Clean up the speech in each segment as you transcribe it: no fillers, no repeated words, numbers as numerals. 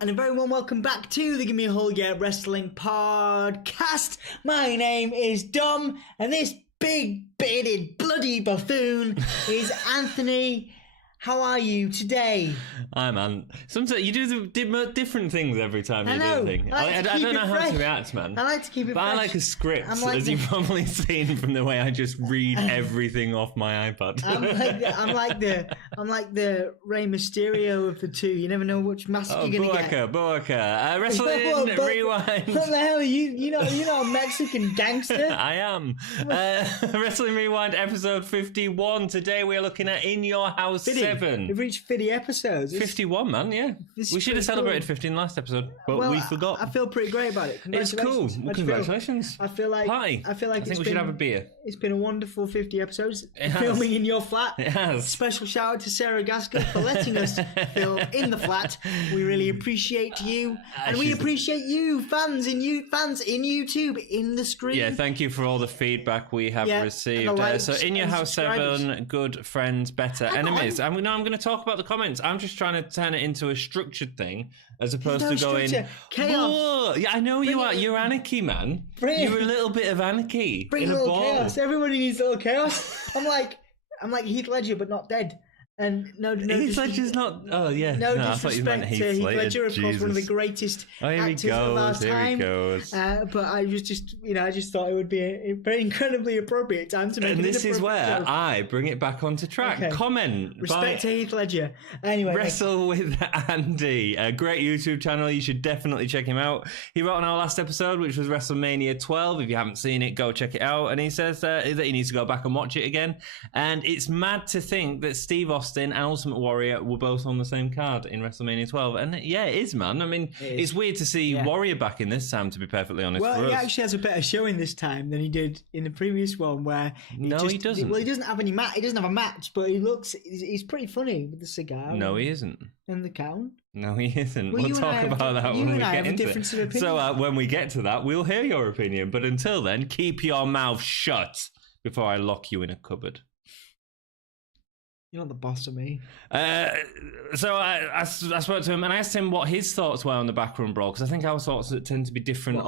and a very warm welcome back to the Gimme Wrestling podcast. My name is Dom, and this big bearded bloody buffoon is Anthony. How are you today? Hi, man. Sometimes you do different things every time you do a thing. I don't know how to react, man. I like to keep it fresh. I like a script, as you've probably seen from the way I just read everything off my iPad. I'm like the Rey Mysterio of the two. You never know which mask you're gonna get. Boaca. Wrestling Rewind. What the hell are you? You're not a Mexican gangster. I am. Wrestling Rewind episode 51. Today we are looking at In Your House 7. We've reached 50 episodes. 51, man, yeah. We should have celebrated 15 last episode, but we forgot. I feel pretty great about it. It's cool. Well, congratulations. I feel like I think we should have a beer. It's been a wonderful 50 episodes. Filming in your flat. It has. Special shout out to Sarah Gaskell for letting us film in the flat. We really appreciate you. And we appreciate you, fans in YouTube, in the screen. Yeah, thank you for all the feedback we have received. So In Your House 7, good friends, better enemies. I'm going to talk about the comments. I'm just trying to turn it into a structured thing as opposed to going chaos. Whoa. Yeah, I know you are. You're anarchy, man. You're a little bit of anarchy. Bring in a little ball. chaos. Everybody needs a little chaos. I'm like Heath Ledger, but not dead. And no, Heath Ledger's not. Oh yeah. No disrespect to Heath Ledger, of course, one of the greatest actors of our time. But I was just, I just thought it would be a very incredibly appropriate time to make. And this is where I bring it back onto track. Okay. Comment. Respect to Heath Ledger. Anyway, Wrestle with Andy, a great YouTube channel. You should definitely check him out. He wrote on our last episode, which was Wrestlemania 12. If you haven't seen it, go check it out. And he says that he needs to go back and watch it again. And it's mad to think that Steve Austin and Ultimate Warrior were both on the same card in WrestleMania 12. And yeah, it is, man. I mean, it's weird to see Warrior back in this time, to be perfectly honest. Well, he actually has a better showing this time than he did in the previous one, where he doesn't. Well, he doesn't have any match. He doesn't have a match, but he's pretty funny with the cigar. No, he isn't. And the count. No, he isn't. We'll talk about that when we get into it. So when we get to that, we'll hear your opinion. But until then, keep your mouth shut before I lock you in a cupboard. You're not the boss of me. So I spoke to him and I asked him what his thoughts were on the backroom brawl, because I think our thoughts tend to be different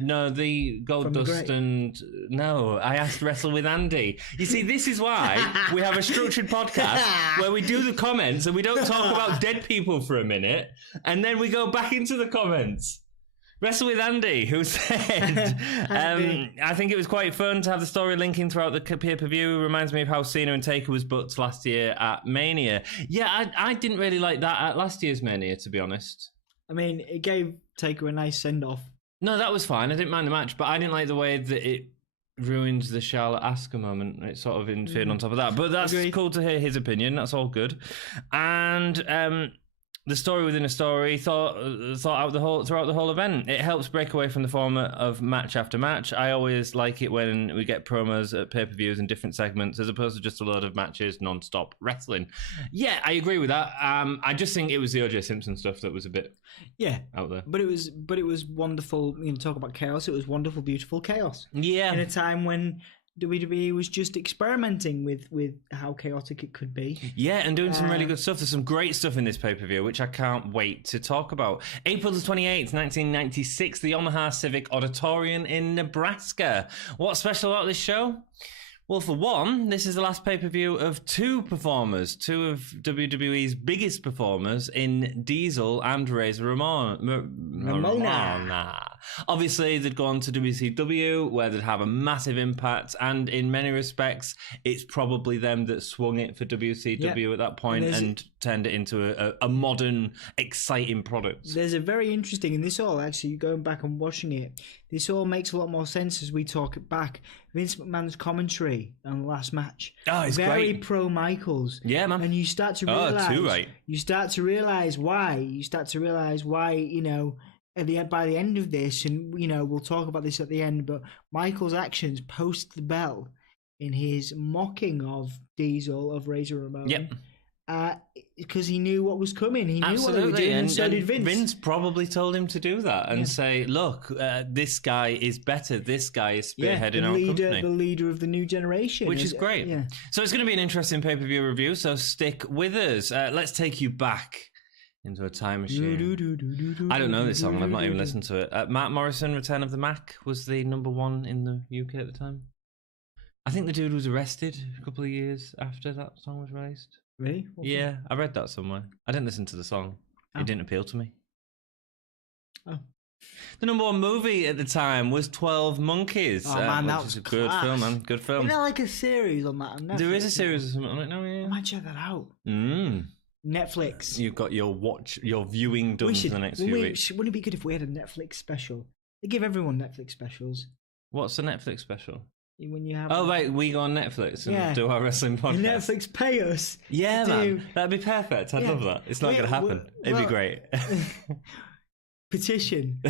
No, the Goldust and... No, I asked Wrestle with Andy. You see, this is why we have a structured podcast where we do the comments and we don't talk about dead people for a minute and then we go back into the comments. Wrestle with Andy, who said, I think it was quite fun to have the story linking throughout the pay-per-view. Reminds me of how Cena and Taker was booked last year at Mania. Yeah, I didn't really like that at last year's Mania, to be honest. I mean, it gave Taker a nice send-off. No, that was fine. I didn't mind the match, but I didn't like the way that it ruined the Charlotte Asuka moment. It sort of interfered on top of that. But that's cool to hear his opinion. That's all good. And... the story within a story thought out throughout the whole event. It helps break away from the format of match after match. I always like it when we get promos at pay-per-views in different segments as opposed to just a load of matches, non-stop wrestling. Yeah, I agree with that. I just think it was the O.J. Simpson stuff that was a bit out there. But it was wonderful. Talk about chaos. It was wonderful, beautiful chaos. Yeah, in a time when WWE was just experimenting with how chaotic it could be. Yeah, and doing some really good stuff. There's some great stuff in this pay-per-view, which I can't wait to talk about. April the 28th, 1996, the Omaha Civic Auditorium in Nebraska. What's special about this show? Well, for one, this is the last pay-per-view of two of WWE's biggest performers in Diesel and Razor Ramona. Obviously, they'd gone to WCW, where they'd have a massive impact, and in many respects, it's probably them that swung it for WCW at that point and turned it into a modern, exciting product. There's a very interesting, and this all actually, going back and watching it, this all makes a lot more sense as we talk it back. Vince McMahon's commentary on the last match. Oh, it's very great. Pro Michaels. Yeah, man. And you start to realize. Too right. You start to realize why. By the end of this, and we'll talk about this at the end, but Michael's actions post the bell in his mocking of Diesel, of Razor Ramon. Yep. Because he knew what was coming. He knew Absolutely. what they were doing, and so did Vince. Vince probably told him to do that and say, look, this guy is better. This guy is spearheading our company. The leader of the new generation. Which is great. So it's going to be an interesting pay-per-view review, so stick with us. Let's take you back into a time machine. I don't know this song. I've not even listened to it. Matt Morrison, Return of the Mac, was the #1 in the UK at the time. I think the dude was arrested a couple of years after that song was released. Really? Yeah, I read that somewhere. I didn't listen to the song. It didn't appeal to me. Oh. The #1 movie at the time was 12 Monkeys. Oh man, that was a good film, man. Good film. Isn't there like a series on that? On Netflix, there is a series of something on it now, yeah. I might check that out. Netflix. You've got your viewing done for the next few weeks. Wouldn't it be good if we had a Netflix special? They give everyone Netflix specials. What's the Netflix special? When you have right, we go on Netflix and do our wrestling podcast. Netflix pay us. Yeah, man. That'd be perfect. I'd love that. It's not going to happen. It'd be great. Petition.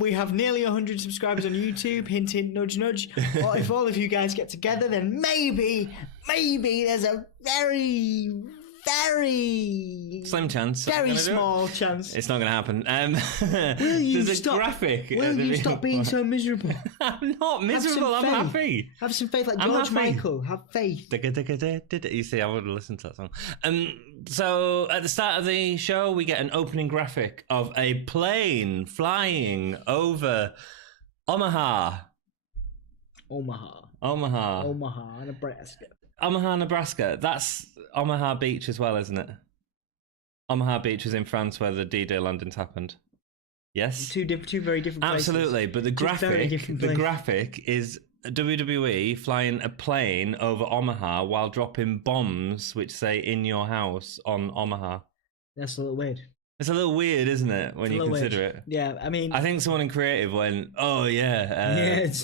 We have nearly 100 subscribers on YouTube. Hint, hint, nudge, nudge. Or if all of you guys get together, then maybe there's a very slim chance. Very small chance. It's not going to happen. Will you there's stop? A graphic. Will you stop being so miserable? I'm not miserable. I'm happy. Have some faith, like George Michael. Have faith. You see, I would have listened to that song. So at the start of the show, we get an opening graphic of a plane flying over Omaha, Nebraska. Omaha, Nebraska. That's Omaha Beach as well, isn't it? Omaha Beach is in France, where the D-Day landings happened. Yes, two very different places. Absolutely, but the graphic is WWE flying a plane over Omaha while dropping bombs which say "in your house" on Omaha. That's a little weird. It's a little weird, isn't it, when you consider it? Yeah, I mean... I think someone in creative went, Omaha,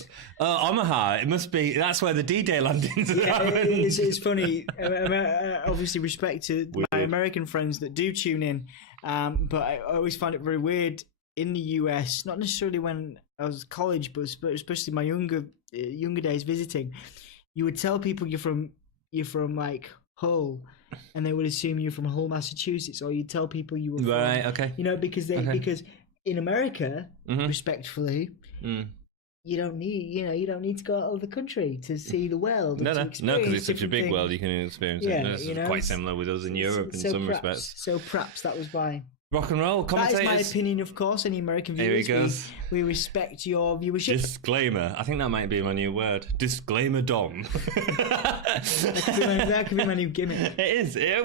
it must be... That's where the D-Day landings happened. It's funny. Obviously, respect to my American friends that do tune in, but I always find it very weird in the US, not necessarily when I was at college, but especially my younger days visiting, you would tell people you're from like Hull, and they would assume you're from Hull, Massachusetts, or you tell people you were from, because in America, respectfully, you don't need to go out of the country to see the world. No, because it's such a big world, you can experience it. It's quite similar with us in Europe in some respects. So perhaps that was by rock and roll commentators. That is my opinion, of course. Any American viewers, here he goes. We respect your viewership. Disclaimer. I think that might be my new word. Disclaimer Dom. that could be my new gimmick. It is. It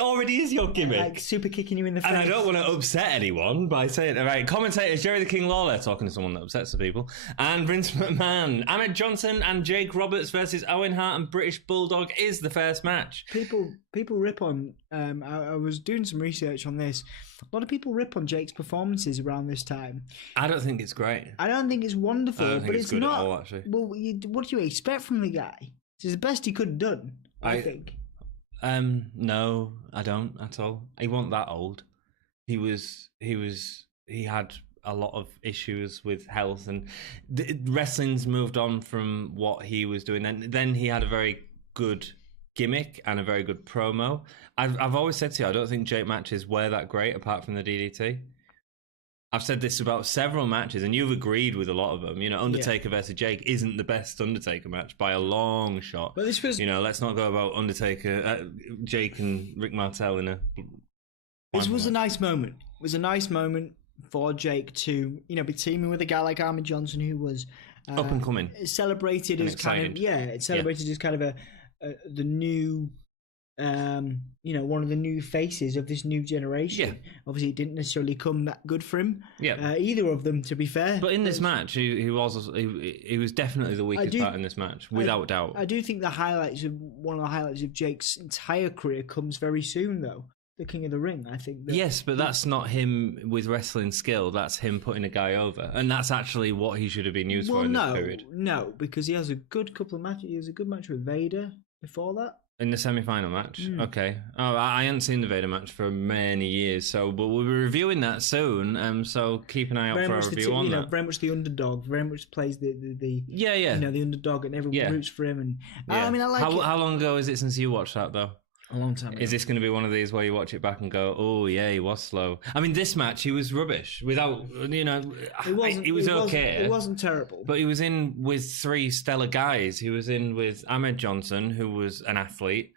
already is your gimmick. Like super kicking you in the face. And I don't want to upset anyone by saying, all right, commentators Jerry the King Lawler, talking to someone that upsets the people, and Vince McMahon. Ahmed Johnson and Jake Roberts versus Owen Hart and British Bulldog is the first match. People rip on... I was doing some research on this. A lot of people rip on Jake's performances around this time. I don't think it's great. I don't think it's wonderful. I don't think it's good not. At all, actually. Well, what do you expect from the guy? It's the best he could have done, I think. No, I don't at all. He wasn't that old. He had a lot of issues with health, and wrestling's moved on from what he was doing. And then he had a very good gimmick and a very good promo. I've always said to you, I don't think Jake matches were that great apart from the DDT. I've said this about several matches, and you've agreed with a lot of them. Undertaker versus Jake isn't the best Undertaker match by a long shot. But this was, let's not go about Undertaker, Jake and Rick Martel in a. This was a nice moment. It was a nice moment for Jake to, be teaming with a guy like Ahmed Johnson, who was up and coming, celebrated as kind of as kind of the new. One of the new faces of this new generation. Yeah. Obviously, it didn't necessarily come that good for him. Yeah. Either of them, to be fair. But in this match, he was definitely the weakest part in this match, without doubt. I do think one of the highlights of Jake's entire career comes very soon, though. The King of the Ring, I think. Yes, but that's not him with wrestling skill. That's him putting a guy over, and that's actually what he should have been used for in this period. No, because he has a good couple of matches. He has a good match with Vader before that. In the semi-final match? Okay. Oh, I hadn't seen the Vader match for many years, but we'll be reviewing that soon, so keep an eye out for our review on that. Very much the underdog, very much plays the the underdog, and everyone roots for him. I like it. How long ago is it since you watched that, though? A long time ago. Is this going to be one of these where you watch it back and go, oh, yeah, he was slow? I mean, this match, he was rubbish. Without, he was okay. It wasn't terrible. But he was in with three stellar guys. He was in with Ahmed Johnson, who was an athlete.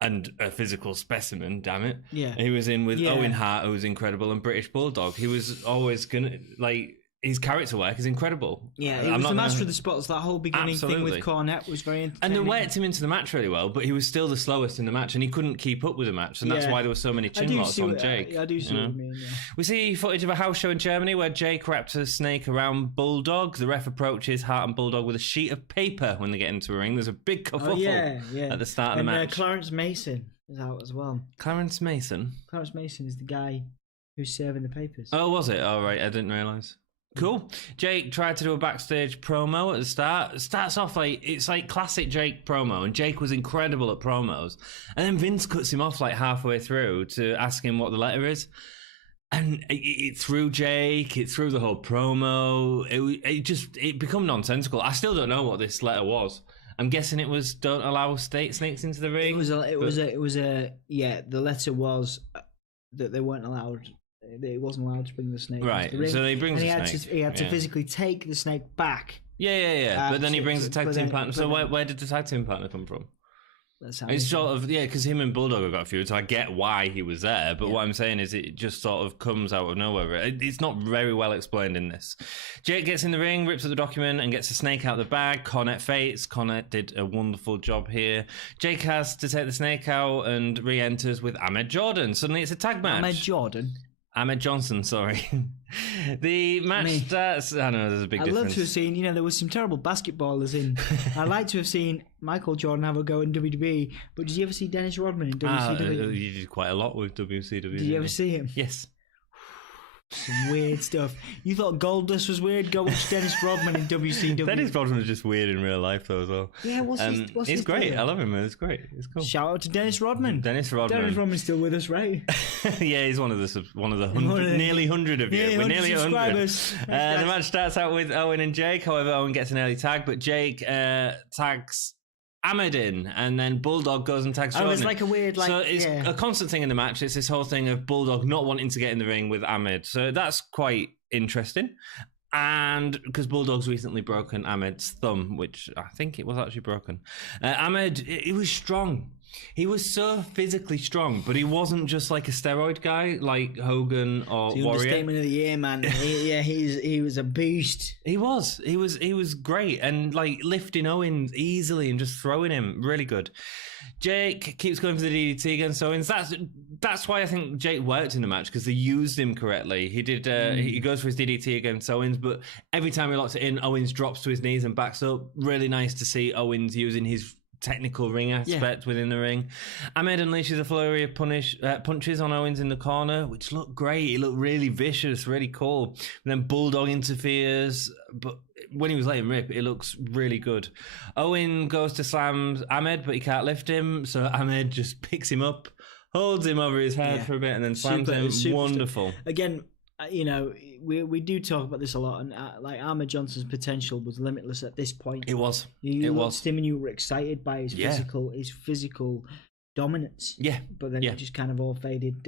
and a physical specimen, damn it. Yeah. He was in with Owen Hart, who was incredible, and British Bulldog. He was always gonna, like, his character work is incredible. Yeah, he was the master of the spots. That whole beginning thing with Cornette was very entertaining. And they worked him into the match really well, but he was still the slowest in the match, and he couldn't keep up with the match, and that's why there were so many chin locks on Jake. I do see what you mean, yeah. We see footage of a house show in Germany where Jake wrapped a snake around Bulldog. The ref approaches Hart and Bulldog with a sheet of paper when they get into a ring. There's a big kerfuffle at the start of the match. Clarence Mason is out as well. Clarence Mason? Clarence Mason is the guy who's serving the papers. Oh, was it? Oh, right, I didn't realise. Cool. Jake tried to do a backstage promo at the start. It starts off like, it's like classic Jake promo, and Jake was incredible at promos. And then Vince cuts him off like halfway through to ask him what the letter is. And it threw Jake, it threw the whole promo. It become nonsensical. I still don't know what this letter was. I'm guessing it was don't allow snakes into the ring. The letter was that they weren't allowed. It wasn't allowed to bring the snake. Right, into the ring. so he brings the snake. He had to physically take the snake back. Yeah. But then he brings the tag team partner. So where did the tag team partner come from? It's sort of, because him and Bulldog have got a feud, so I get why he was there. But what I'm saying is it just sort of comes out of nowhere. It's not very well explained in this. Jake gets in the ring, rips up the document, and gets the snake out of the bag. Cornette faints. Cornette did a wonderful job here. Jake has to take the snake out and re-enters with Ahmed Jordan. Suddenly it's a tag match. Ahmed Johnson, sorry. The match starts... I know, there's a big difference. I'd love to have seen, there was some terrible basketballers in. I'd like to have seen Michael Jordan have a go in WWE, but did you ever see Dennis Rodman in WCW? You did quite a lot with WCW. Did you ever see him? Yes. Some weird stuff. You thought Goldust was weird? Go watch Dennis Rodman in WCW. Dennis Rodman was just weird in real life, though, as well. Yeah, he's great. Deal? I love him, man. It's great. It's cool. Shout out to Dennis Rodman. Dennis Rodman's still with us, right? Yeah, he's one of the nearly 100 of you. We're nearly 100. The match starts out with Owen and Jake. However, Owen gets an early tag, but Jake tags Ahmed in, and then Bulldog goes and tags Shawn. It's like a weird, so it's a constant thing in the match. It's this whole thing of Bulldog not wanting to get in the ring with Ahmed. So that's quite interesting. And because Bulldog's recently broken Ahmed's thumb, which I think it was actually broken. Ahmed, he was strong. He was so physically strong, but he wasn't just like a steroid guy like Hogan or Warrior. Understatement of the year, man. He was a beast. He was great, and like lifting Owens easily and just throwing him really good. Jake keeps going for the DDT against Owens. That's why I think Jake worked in the match, because they used him correctly. He did. He goes for his DDT against Owens, but every time he locks it in, Owens drops to his knees and backs up. Really nice to see Owens using his technical ring aspect within the ring. Ahmed unleashes a flurry of punches on Owens in the corner, which looked great. He looked really vicious, really cool. And then Bulldog interferes, but when he was letting rip, it looks really good. Owen goes to slam Ahmed, but he can't lift him, so Ahmed just picks him up, holds him over his head for a bit, and then slams him. Wonderful. Again, we do talk about this a lot, and like Ahmed Johnson's potential was limitless at this point. It was. You watched him and you were excited by his physical dominance. Yeah, but then it just kind of all faded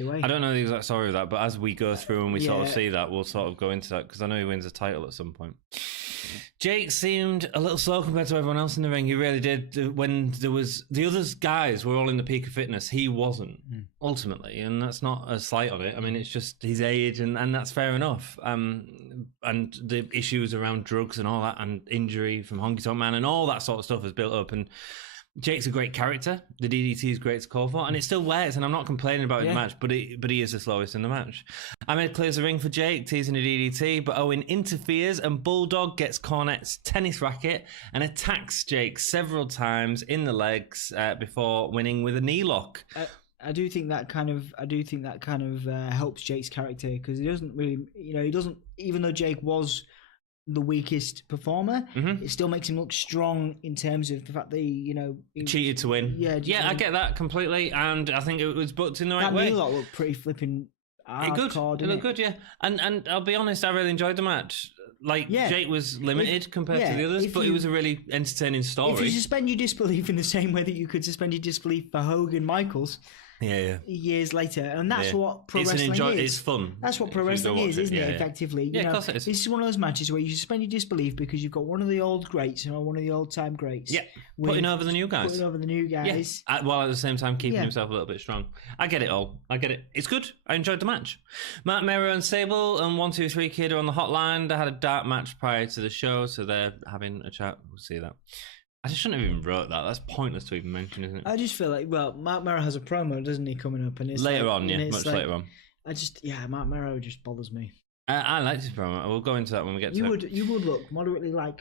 away. I don't know the exact story of that, but as we go through and we sort of see that, we'll sort of go into that, because I know he wins a title at some point. Jake seemed a little slow compared to everyone else in the ring. He really did. When there was the other guys were all in the peak of fitness, he wasn't ultimately, and that's not a slight on it. I mean, it's just his age, and that's fair enough. And the issues around drugs and all that, and injury from Honky Tonk Man, and all that sort of stuff has built up. And Jake's a great character. The DDT is great to call for, and it still works, and I'm not complaining about it in the match, but he is the slowest in the match. Ahmed clears the ring for Jake, teasing a DDT, but Owen interferes, and Bulldog gets Cornette's tennis racket and attacks Jake several times in the legs before winning with a knee lock. I do think that kind of helps Jake's character, because he doesn't really, even though Jake was the weakest performer, it still makes him look strong in terms of the fact that he cheated to win. I get that completely, and I think it was booked in the right way. That knee lock looked pretty flipping hardcore. It looked good, yeah. And I'll be honest, I really enjoyed the match. Jake was limited compared to the others, but it was a really entertaining story. If you suspend your disbelief in the same way that you could suspend your disbelief for Hogan Michaels, years later, and that's what pro wrestling is. It's fun. That's what pro wrestling is, isn't it? Effectively, of course it is. This is one of those matches where you suspend your disbelief because you've got one of the old greats, one of the old time greats. Yeah, putting over the new guys. Yeah. While at the same time keeping himself a little bit strong. I get it all. I get it. It's good. I enjoyed the match. Matt Mero and Sable and 123 Kid are on the hotline. They had a dark match prior to the show, so they're having a chat. We'll see that. I just shouldn't have even wrote that. That's pointless to even mention, isn't it? I just feel like, Mark Mero has a promo, doesn't he, coming up? And it's later on, much later on. Mark Mero just bothers me. I like his promo. We'll go into that when we get to it. You would look moderately like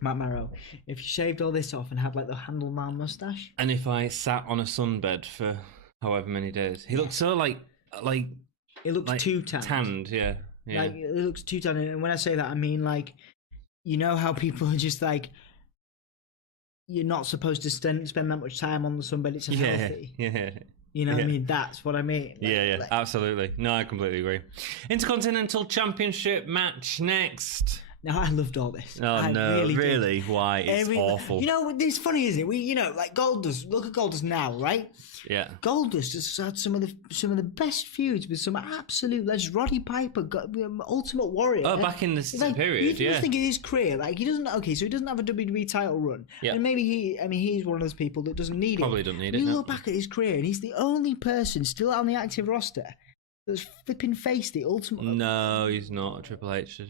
Mark Mero if you shaved all this off and had like the handlebar mustache. And if I sat on a sunbed for however many days. He looked so like it looks too tanned. Tanned, yeah. Like it looks too tanned. And when I say that, I mean like, you know how people are just like, you're not supposed to spend that much time on the sunbed. It's unhealthy. Yeah. You know what I mean? That's what I mean. Absolutely. No, I completely agree. Intercontinental Championship match next. No, I loved all this. Oh, no, really? Why? It's awful. You know, it's funny, isn't it? Like Goldust. Look at Goldust now, right? Yeah. Goldust has had some of the best feuds with some absolute legends. Roddy Piper, Ultimate Warrior. Oh, back in this period, you think of his career, like he doesn't. Okay, so he doesn't have a WWE title run, and maybe he's one of those people that doesn't need it. Probably doesn't need it. You look back at his career, and he's the only person still on the active roster that's flipping faced the Ultimate. No, he's not. Triple H.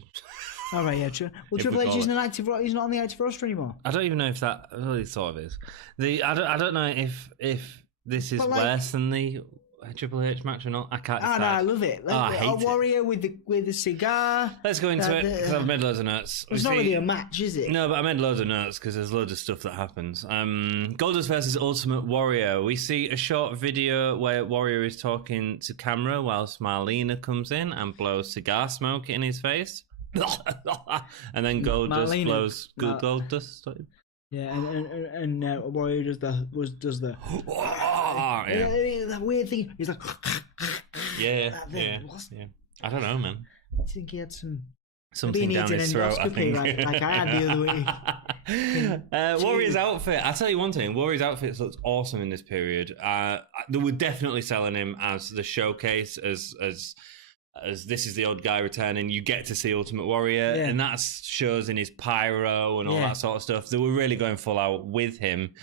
All right, yeah, true. Well, Triple H isn't he's not on the active roster anymore. I don't even know if that really sort of is. I don't know if this is worse than the Triple H match or not. I can't decide. No, I love it. I hate it. Warrior with the cigar. Let's go into it because I've made loads of notes. It's not really a match, is it? No, but I made loads of notes because there's loads of stuff that happens. Goldust versus Ultimate Warrior. We see a short video where Warrior is talking to camera whilst Marlena comes in and blows cigar smoke in his face. And then Goldust blows Goldust. Yeah, and Warrior does the that weird thing. He's like, yeah. I don't know, man. I think he had something down his throat. I think, like I had the other way. Warrior's outfit. I tell you one thing. Warrior's outfit looks awesome in this period. They were definitely selling him as the showcase, as this is the old guy returning. You get to see Ultimate Warrior, and that shows in his pyro and all that sort of stuff. They were really going full out with him.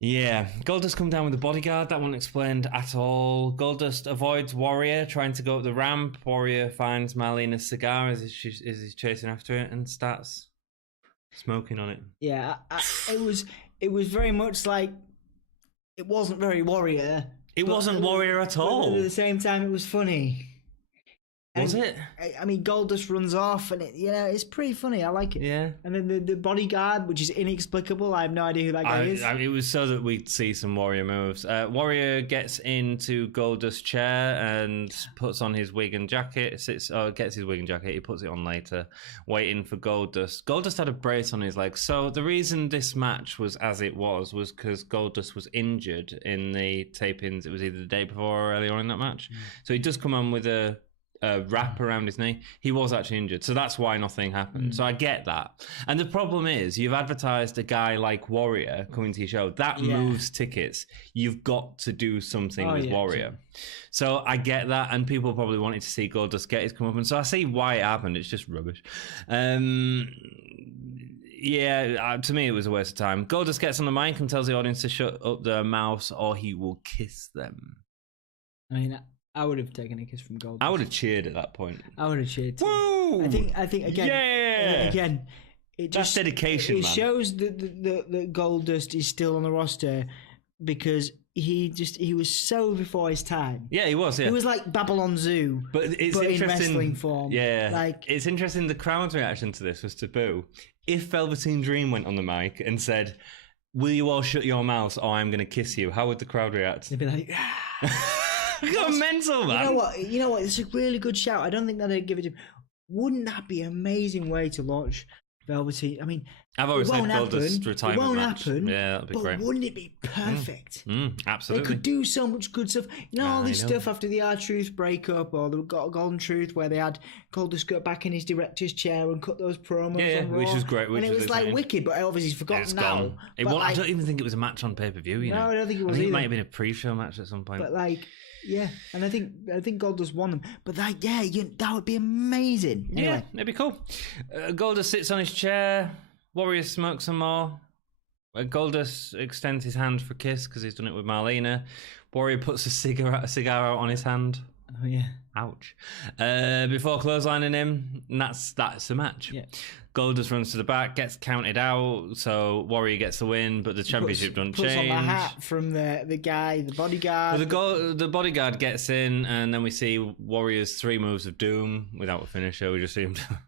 Yeah, Goldust come down with the bodyguard. That wasn't explained at all. Goldust avoids Warrior trying to go up the ramp. Warrior finds Marlena's cigar as he's chasing after it and starts smoking on it. Yeah, it was very much like it wasn't very Warrior. It wasn't Warrior at all. But at the same time, it was funny. Was it? I mean, Goldust runs off, and it's pretty funny. I like it. Yeah. And then the bodyguard, which is inexplicable. I have no idea who that guy is. It was so that we'd see some Warrior moves. Warrior gets into Goldust's chair and puts on his wig and jacket. Gets his wig and jacket. He puts it on later, waiting for Goldust. Goldust had a brace on his leg. So the reason this match was as it was because Goldust was injured in the tapings. It was either the day before or earlier on in that match. So he does come on with a wrap around his knee. He was actually injured, so that's why nothing happened. So I get that. And the problem is, you've advertised a guy like Warrior coming to your show. That moves tickets. You've got to do something with Warrior. So I get that, and people probably wanted to see Goldust get his comeuppance. So I see why it happened. It's just rubbish. To me, it was a waste of time. Goldust gets on the mic and tells the audience to shut up their mouths or he will kiss them. I mean, I would have taken a kiss from Goldust. I would have cheered at that point. I would have cheered too. Woo! I think again, it just, that's dedication. It shows that Goldust is still on the roster because he was so before his time. Yeah, he was. Yeah, he was like Babylon Zoo, but in wrestling form. Yeah, like it's interesting. The crowd's reaction to this was to boo. If Velveteen Dream went on the mic and said, "Will you all shut your mouths, or I'm going to kiss you?" How would the crowd react? They'd be like, "You're mental, man." You know what? It's a really good shout. I don't think that I'd give it to him. Wouldn't that be an amazing way to launch Velveteen? I mean, I've always said Goldust retirement It won't match. happen. Yeah, that'd be but great. Wouldn't it be perfect? Absolutely. They could do so much good stuff. All this stuff after the R-Truth breakup or the Golden Truth, where they had Goldust go back in his director's chair and cut those promos on Raw. Which was great. And it was like wicked, but obviously he's forgotten now. Gone. I don't even think it was a match on pay-per-view. No, I don't think it was. I think it might have been a pre-show match at some point. But yeah, and I think Goldust won them. But that would be amazing. Anyway. Yeah, it'd be cool. Goldust sits on his chair. Warrior smokes some more. Goldust extends his hand for a kiss because he's done it with Marlena. Warrior puts a cigar out on his hand. Oh yeah. Ouch. Before clotheslining him, and that's the match. Yeah. Goldust runs to the back, gets counted out, so Warrior gets the win, but the championship doesn't change. Puts on the hat from the guy, the bodyguard. Well, the bodyguard gets in, and then we see Warrior's 3 moves of doom without a finisher. We just see him a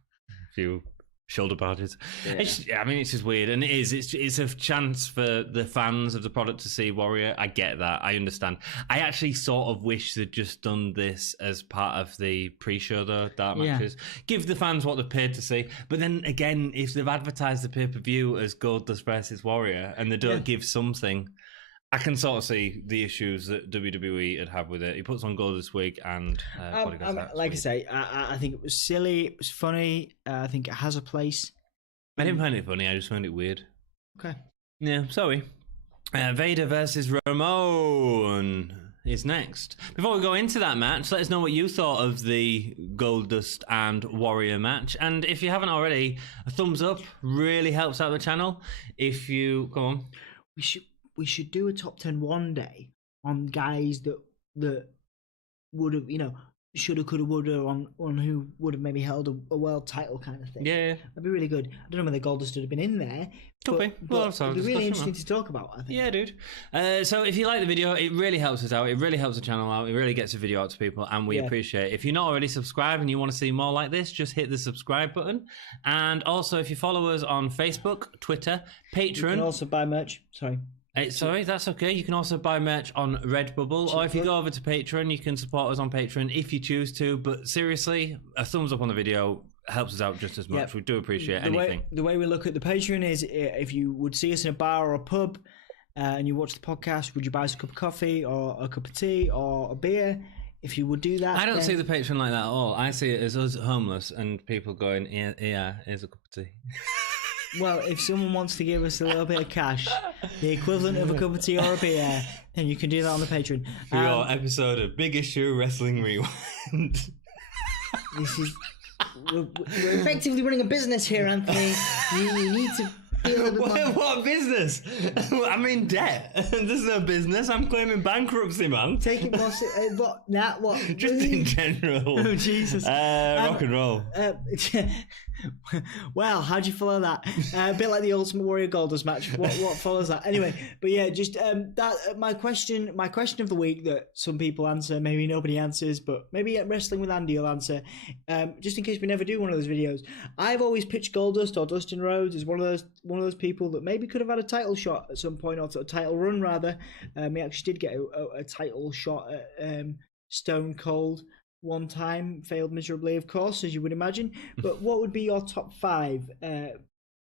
few shoulder parties. Yeah. It's just weird, and it's a chance for the fans of the product to see Warrior. I get that, I understand. I actually sort of wish they'd just done this as part of the pre-show, though, dark matches. Give the fans what they've paid to see, but then again, if they've advertised the pay-per-view as Goldust versus Warrior and they don't give something, I can sort of see the issues that WWE would have with it. He puts on Goldust wig and like I say, I think it was silly. It was funny. I think it has a place. I didn't find it funny. I just found it weird. Okay. Yeah, sorry. Vader versus Ramon is next. Before we go into that match, let us know what you thought of the Goldust and Warrior match. And if you haven't already, a thumbs up really helps out the channel. If you... Go on. We should do a top 10 one day on guys that would have, shoulda, coulda, woulda on who would have maybe held a world title kind of thing. Yeah. That'd be really good. I don't know whether Goldust would have been in there. Could be. Well, it'd be really interesting to talk about, I think. Yeah, dude. So if you like the video, it really helps us out. It really helps the channel out. It really gets the video out to people, and we appreciate it. If you're not already subscribed and you want to see more like this, just hit the subscribe button. And also, if you follow us on Facebook, Twitter, Patreon. You can also buy merch. Sorry, that's okay. You can also buy merch on Redbubble, or if you go over to Patreon, you can support us on Patreon if you choose to. But seriously, a thumbs up on the video helps us out just as much. We do appreciate anything. The way we look at the Patreon is, if you would see us in a bar or a pub and you watch the podcast, would you buy us a cup of coffee or a cup of tea or a beer? If you would do that, I don't see the Patreon like that at all. I see it as us homeless and people going, yeah, here's a cup of tea. Well, if someone wants to give us a little bit of cash, the equivalent of a cup of tea or a beer, then you can do that on the Patreon. For your episode of Big Issue Wrestling Rewind. We're effectively running a business here, Anthony. You need to feel a bit more... What business? I'm in debt. There's no business. I'm claiming bankruptcy, man. Take it more... What? Just in general. Oh, Jesus. Rock and roll. Well, how'd you follow that? A bit like the Ultimate Warrior Goldust match. What follows that? Anyway, but yeah, just that my question of the week that some people answer, maybe nobody answers, but maybe at Wrestling with Andy will answer. Just in case we never do one of those videos, I've always pitched Goldust or Dustin Rhodes as one of those people that maybe could have had a title shot at some point, or a title run rather. We actually did get a title shot at Stone Cold one time, failed miserably, of course, as you would imagine. But what would be your top 5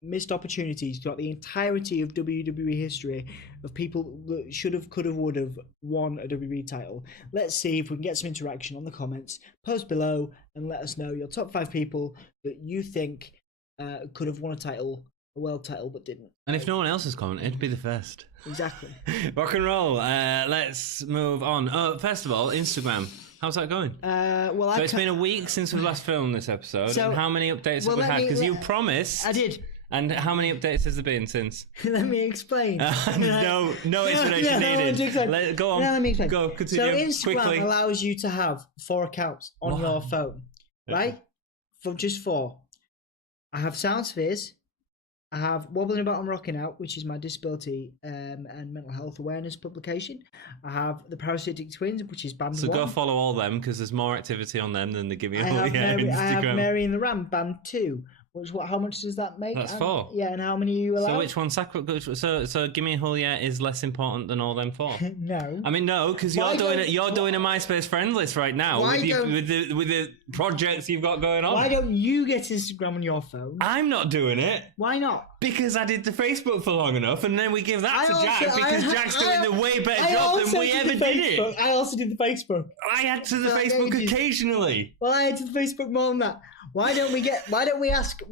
missed opportunities throughout the entirety of WWE history of people that should have, could have, would have won a WWE title? Let's see if we can get some interaction on the comments. Post below and let us know your top 5 people that you think could have won a world title, but didn't. And if no one else has commented, be the first. Exactly. Rock and roll. Let's move on. First of all, Instagram. How's that going? So it's been a week since we last filmed this episode. So, and how many updates have we had? Because you promised. I did. And how many updates has there been since? Let me explain. No explanation needed. Go on. Let me explain. Go, continue. So Instagram quickly allows you to have 4 accounts on your phone, right? From just 4. I have Sound Spheres. I have Wobbling About and Rocking Out, which is my disability and mental health awareness publication. I have The Parasitic Twins, which is band 1. So go follow all them, because there's more activity on them than the Gimme Instagram. I have Mary and the Ram, band 2, How much does that make? That's 4. Yeah, and how many are you allowed? So which one? So Gimme a Hole Yeah is less important than all them 4. No. I mean, no, because you're doing a MySpace friend list right now with the projects you've got going on. Why don't you get Instagram on your phone? I'm not doing it. Why not? Because I did the Facebook for long enough, and then we give that to Jack because Jack's doing a way better job than we ever did it. I also did the Facebook. I add to the Facebook occasionally. Well, I add to the Facebook more than that. Why don't we ask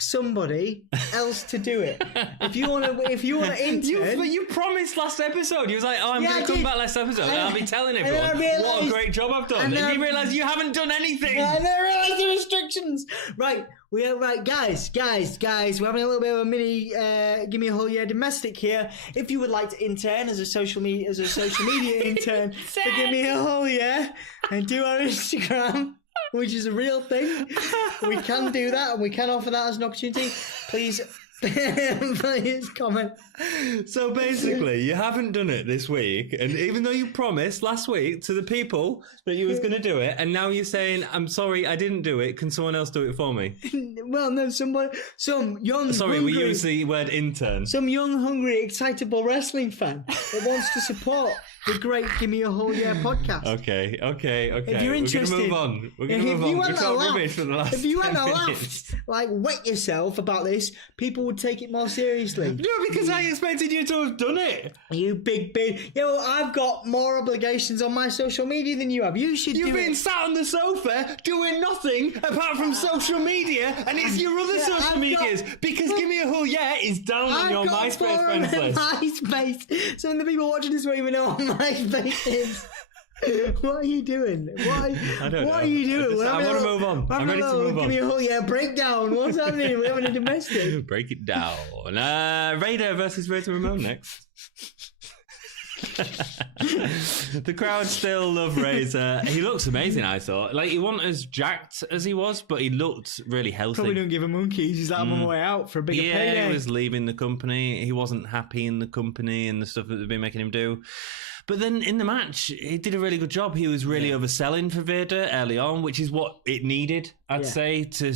somebody else to do it? If you want to intern, but you promised last episode. You was like, "Oh, I'm going to come back last episode, and I'll be telling everyone what a great job I've done." And you realise you haven't done anything. And then I realised the restrictions. Right, guys. We're having a little bit of a mini Gimme a Hole Yeah domestic here. If you would like to intern as a social media intern for Gimme a Hole Yeah, and do our Instagram, which is a real thing, we can do that, and we can offer that as an opportunity. Please comment. So basically, you haven't done it this week, and even though you promised last week to the people that you was going to do it, and now you're saying, "I'm sorry, I didn't do it. Can someone else do it for me?" Well, no, some young. Sorry, hungry, we use the word intern. Some young, hungry, excitable wrestling fan that wants to support the great Gimme a Hole Yeah podcast. Okay. If you're interested, we're going to move on. We're talking rubbish for the last 10 minutes. If you hadn't laughed, like, wet yourself about this, people would take it more seriously. No, because I expected you to have done it. You big bitch. Yeah, well, I've got more obligations on my social media than you have. You've been sat on the sofa doing nothing apart from social media, and it's your other social medias. Because Gimme a Hole Yeah is down on your MySpace friends list. MySpace. Some of the people watching this won't even know what MySpace is. What are you doing? What are you doing? I want to move on. I'm ready to move on. Gimme a Hole Yeah breakdown. What's happening? We're having a domestic. Break it down. Vader versus Razor Ramon next. The crowd still love Razor. He looks amazing, I thought. Like, he wasn't as jacked as he was, but he looked really healthy. Probably don't give a monkeys. He's on the way out for a bigger payday. Yeah, he was leaving the company. He wasn't happy in the company and the stuff that they've been making him do. But then in the match, he did a really good job. He was really overselling for Vader early on, which is what it needed, I'd say, to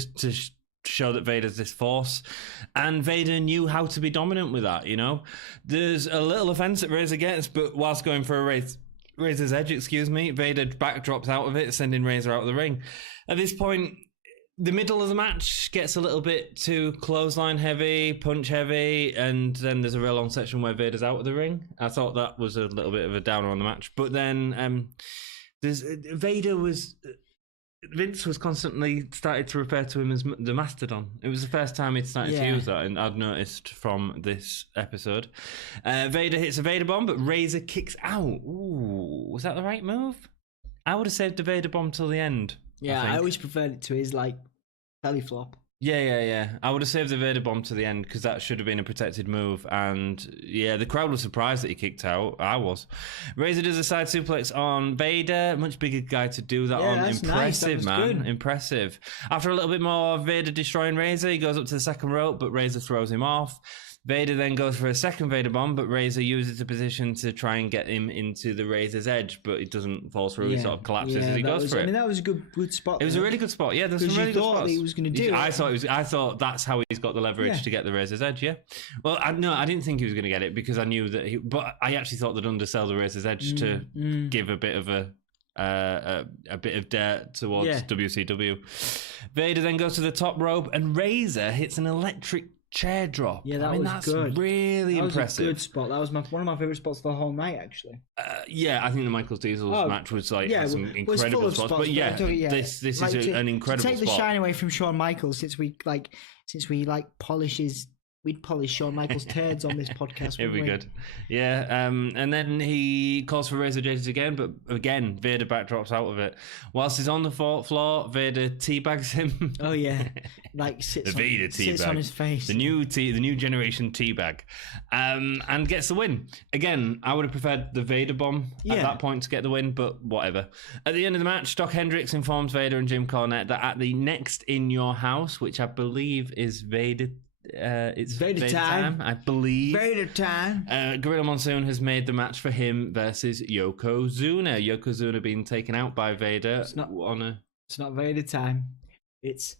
show that Vader's this force. And Vader knew how to be dominant with that, you know? There's a little offense that Razor gets, but whilst going for a Razor's edge, Vader backdrops out of it, sending Razor out of the ring. At this point, the middle of the match gets a little bit too clothesline heavy, punch heavy, and then there's a real long section where Vader's out of the ring. I thought that was a little bit of a downer on the match. But then Vince was constantly started to refer to him as the Mastodon. It was the first time he'd started to use that, and I'd noticed from this episode. Vader hits a Vader bomb, but Razor kicks out. Ooh, was that the right move? I would have saved the Vader bomb till the end. Yeah, I always preferred it to his, belly flop. Yeah. I would have saved the Vader bomb to the end because that should have been a protected move. And yeah, the crowd was surprised that he kicked out. I was. Razor does a side suplex on Vader. Much bigger guy to do that on. Impressive, man. Good. Impressive. After a little bit more Vader destroying Razor, he goes up to the second rope, but Razor throws him off. Vader then goes for a second Vader bomb, but Razor uses the position to try and get him into the Razor's edge, but it doesn't fall through. He sort of collapses as he goes for it. I mean, that was a good spot. It was a really good spot. Yeah, there's some really good spots. Because you thought he was going to do it. I thought that's how he's got the leverage to get the Razor's edge. Yeah. Well, I didn't think he was going to get it because I knew that. But I actually thought they'd undersell the Razor's edge to give a bit of a bit of dirt towards WCW. Vader then goes to the top rope, and Razor hits an electric chair drop. Yeah, that's good. Really impressive. That was a good spot. That was one of my favourite spots for the whole night, actually. Yeah, I think the Michael Diesel's match was had some incredible spots. But this is an incredible spot. To take the shine away from Shawn Michaels, since we we'd polish Shawn Michaels' turds on this podcast. It'd be good. Yeah, and then he calls for Razor Jaded again, but again, Vader backdrops out of it. Whilst he's on the floor, Vader teabags him. Oh yeah, sits on his face. The new generation teabag, and gets the win. Again, I would have preferred the Vader bomb at that point to get the win, but whatever. At the end of the match, Doc Hendricks informs Vader and Jim Cornette that at the next In Your House, which I believe is Vader. It's Vader time, I believe. Vader time. Gorilla Monsoon has made the match for him versus Yokozuna. Yokozuna being taken out by Vader. It's not Vader time. It's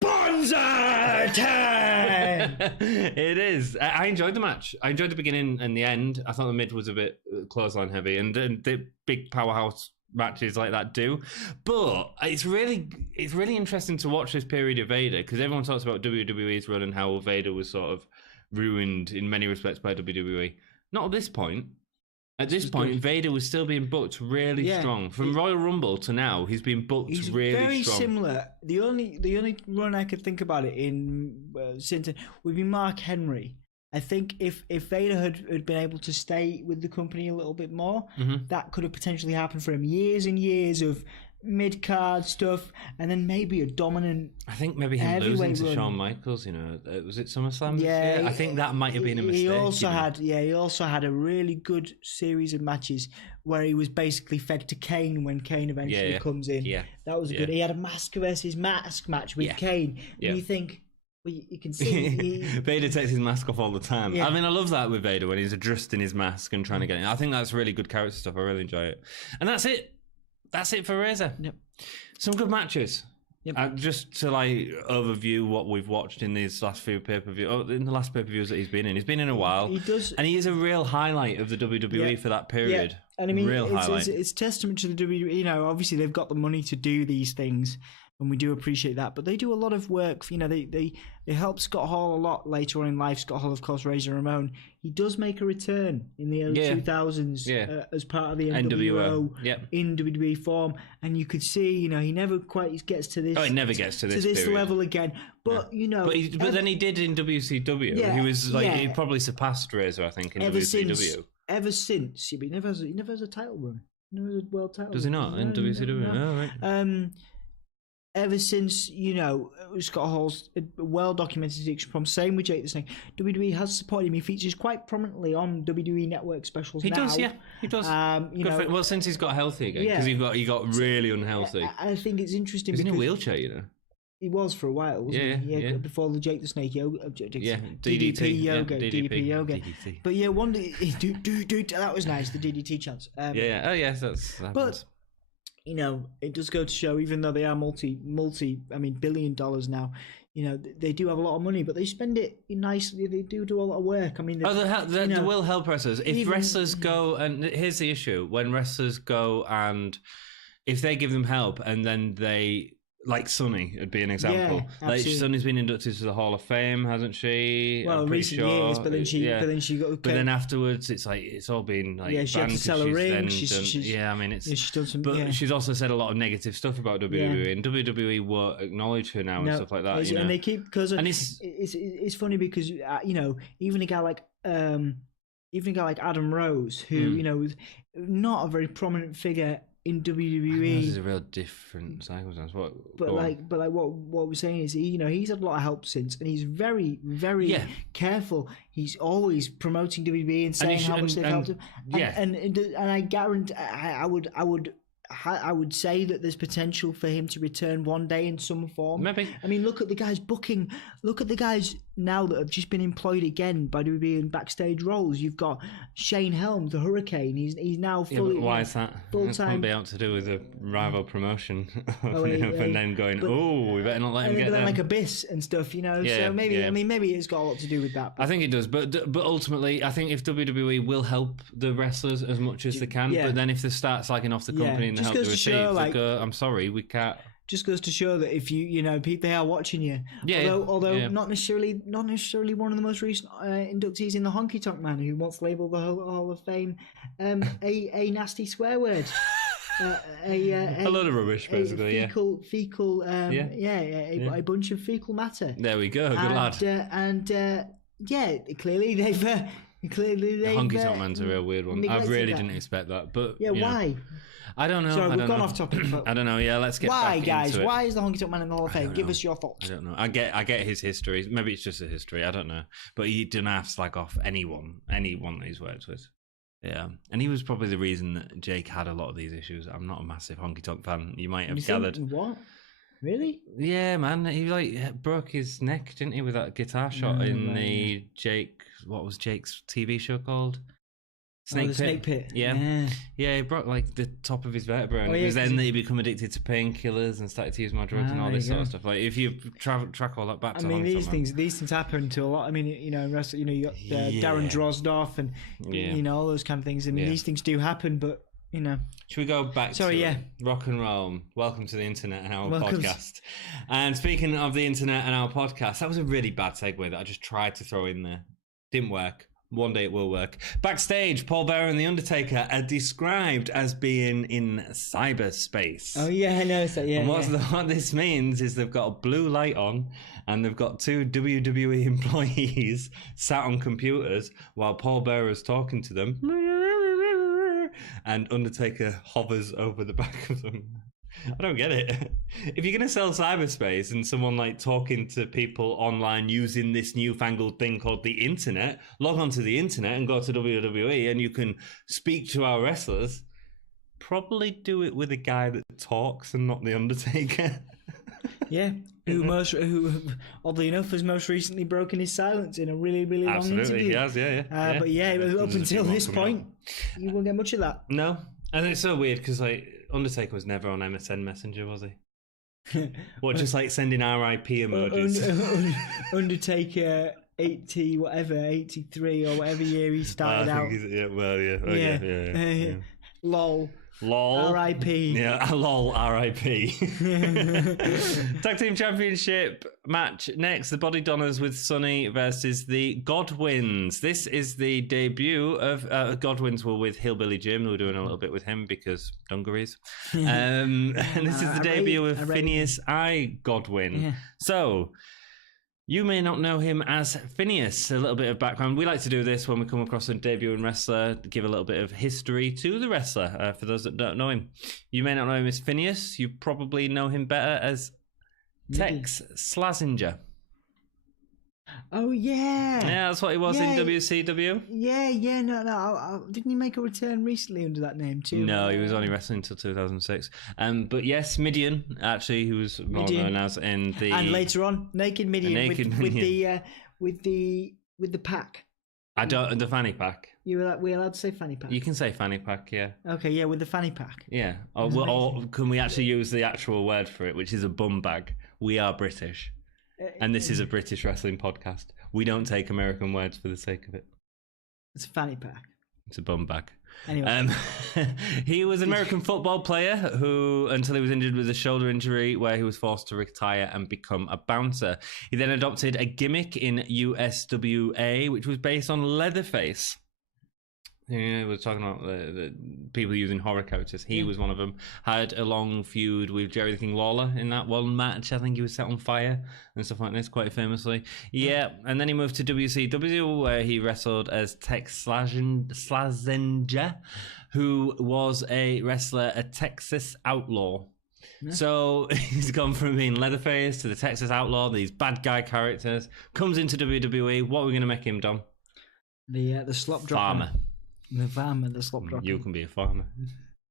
Boy Bonza time! It is. I enjoyed the match. I enjoyed the beginning and the end. I thought the mid was a bit clothesline heavy, and the big powerhouse matches like that do. But it's really interesting to watch this period of Vader, because everyone talks about WWE's run and how Vader was sort of ruined in many respects by WWE. Not at this point. At this point, Vader was still being booked really strong. From Royal Rumble to now, he's been booked really strong. Very similar. The only run I could think about it in since would be Mark Henry. I think if Vader had been able to stay with the company a little bit more, that could have potentially happened for him. Years and years of mid-card stuff, and then maybe a dominant. I think maybe him losing to Shawn Michaels, was it SummerSlam? Yeah, I think that might have been a mistake. He also had a really good series of matches where he was basically fed to Kane when Kane eventually comes in. Yeah, that was good. He had a mask versus mask match with Kane. And you think. Well, you can see Vader takes his mask off all the time. Yeah. I mean, I love that with Vader when he's adjusting his mask and trying to get it. I think that's really good character stuff. I really enjoy it. And that's it. That's it for Razor. Yep. Some good matches. Yep. Just to overview what we've watched in these last few pay-per-views, in the last pay-per-views that he's been in. He's been in a while. He does, and he is a real highlight of the WWE for that period. Yeah. And I mean, it's testament to the WWE. Obviously they've got the money to do these things, and we do appreciate that. But they do a lot of work. They help Scott Hall a lot later on in life. Scott Hall, of course, Razor Ramon. He does make a return in the early 2000s as part of the NWO in WWE form. And you could see, he never quite gets to this. Oh, he never gets to this level again. But, But then he did in WCW. Yeah, he was he probably surpassed Razor, I think, in WCW. Ever since. He never has a title run. He never has a world title Does he not in WCW? No. Oh, right. Ever since, Scott Hall's well-documented addiction problem, same with Jake the Snake, WWE has supported him. He features quite prominently on WWE Network specials now. He does. Well, since he's got healthy again, because he got really unhealthy. I think it's interesting because... He's in a wheelchair, He was for a while, wasn't he? Yeah, before the Jake the Snake yoga. DDT yoga. DDP yoga. DDT. But yeah, one day, that was nice, the DDT chance. Oh yes, that happens. It does go to show, even though they are $billion now, they do have a lot of money, but they spend it nicely. They do a lot of work. I mean, they will help wrestlers. If wrestlers go, and here's the issue, when wrestlers go and if they give them help and then they... Like Sunny would be an example. Sunny's been inducted to the Hall of Fame, hasn't she? Well, in recent years, but then she got. But then afterwards, it's all been she had to sell a ring. She's done some. But she's also said a lot of negative stuff about WWE, and WWE won't acknowledge her now and stuff like that. And they keep it's funny because even a guy like Adam Rose, who was not a very prominent figure in WWE. This is a real different circumstance. What we're saying is he's had a lot of help since, and he's very, very careful. He's always promoting WWE and saying how much they've helped him. And I guarantee I would say that there's potential for him to return one day in some form. Maybe. I mean, look at the guys booking. Look at the guys now that have just been employed again by WWE in backstage roles. You've got Shane Helms, the Hurricane. He's now fully. Yeah, why is that? It's going to be out to do with a rival promotion, and then going, we better not let him get there. Like Abyss and stuff, So maybe it's got a lot to do with that. I think it does, but ultimately, I think if WWE will help the wrestlers as much as they can, but then if they start slagging off the company and help to receive, I'm sorry, we can't. Just goes to show that if they are watching you. Although not necessarily one of the most recent inductees in the Honky Tonk Man, who once labelled the Hall of Fame a nasty swear word. A lot of rubbish, basically. A bunch of fecal matter. There we go, good lad. Clearly they've. The Honky Tonk Man's a real weird one. I really didn't expect that, but why? I don't know. Sorry, we've gone off topic. I don't know. Yeah, let's get back guys? into it. Why is the Honky Tonk Man in the Hall of Fame? Give us your thoughts. I don't know. I get his history. Maybe it's just a history. I don't know. But he didn't have to slag off anyone that he's worked with. Yeah, and he was probably the reason that Jake had a lot of these issues. I'm not a massive Honky Tonk fan. You might have gathered. What? Really? Yeah, man. He broke his neck, didn't he, with that guitar shot in the Jake? What was Jake's TV show called? Snake pit. Yeah, he broke like the top of his vertebra. And it was then that he became addicted to painkillers and started to use more drugs and all this sort of stuff. Like if you track all that back to these things happen to a lot. I mean, you know, you got Darren Drozdoff and you know all those kind of things. I mean, these things do happen, but you know. Should we go back to rock and roll? Welcome to the internet and our podcast. And speaking of the internet and our podcast, that was a really bad segue that I just tried to throw in there. Didn't work. One day it will work. Backstage, Paul Bearer and The Undertaker are described as being in cyberspace. Oh, yeah, I know. So, yeah, and what this means is they've got a blue light on and they've got two WWE employees sat on computers while Paul Bearer is talking to them. And Undertaker hovers over the back of them. I don't get it. If you're going to sell cyberspace and someone like talking to people online using this newfangled thing called the internet, log onto the internet and go to WWE and you can speak to our wrestlers, probably do it with a guy that talks and not the Undertaker. Yeah, who oddly enough has most recently broken his silence in a really, really long interview. Absolutely, he has, yeah. But up until this point, you won't get much of that. No, and it's so weird because like Undertaker was never on MSN Messenger, was he? What, just like sending RIP emojis? Undertaker 83 or whatever year he started out. LOL. LOL. R.I.P. Yeah, LOL. R.I.P. Tag Team Championship match next. The Body Donners with Sonny versus the Godwins. This is the debut of Godwins were with Hillbilly Jim. We're doing a little bit with him because dungarees. And this is the debut of Phineas I. Godwin. Yeah. So, you may not know him as Phineas. A little bit of background. We like to do this when we come across a debuting wrestler, give a little bit of history to the wrestler, for those that don't know him. You may not know him as Phineas. You probably know him better as Tex Slazenger. Oh, yeah. Yeah, that's what he was in WCW. Yeah. No. Didn't he make a return recently under that name too? No, he was only wrestling until 2006. But yes, Midian, actually, who was more known as in the... And later on, Naked Midian with the pack. The fanny pack. We're allowed to say fanny pack? You can say fanny pack, yeah. Okay, yeah, with the fanny pack. Yeah. Or can we actually use the actual word for it, which is a bum bag? We are British. And this is a British wrestling podcast. We don't take American words for the sake of it. It's a fanny pack. It's a bum bag. Anyway. He was an American football player who, until he was injured with a shoulder injury, where he was forced to retire and become a bouncer. He then adopted a gimmick in USWA, which was based on Leatherface. Yeah, we're talking about the people using horror characters. He was one of them. Had a long feud with Jerry the King Lawler in that one match. I think he was set on fire and stuff like this, quite famously. Yeah, and then he moved to WCW, where he wrestled as Tex Slazenger, who was a wrestler, a Texas outlaw. Yeah. So he's gone from being Leatherface to the Texas outlaw, these bad guy characters. Comes into WWE. What are we going to make him, Dom? The slop dropper. Farmer. The farmer, the slop dropper. You can be a farmer.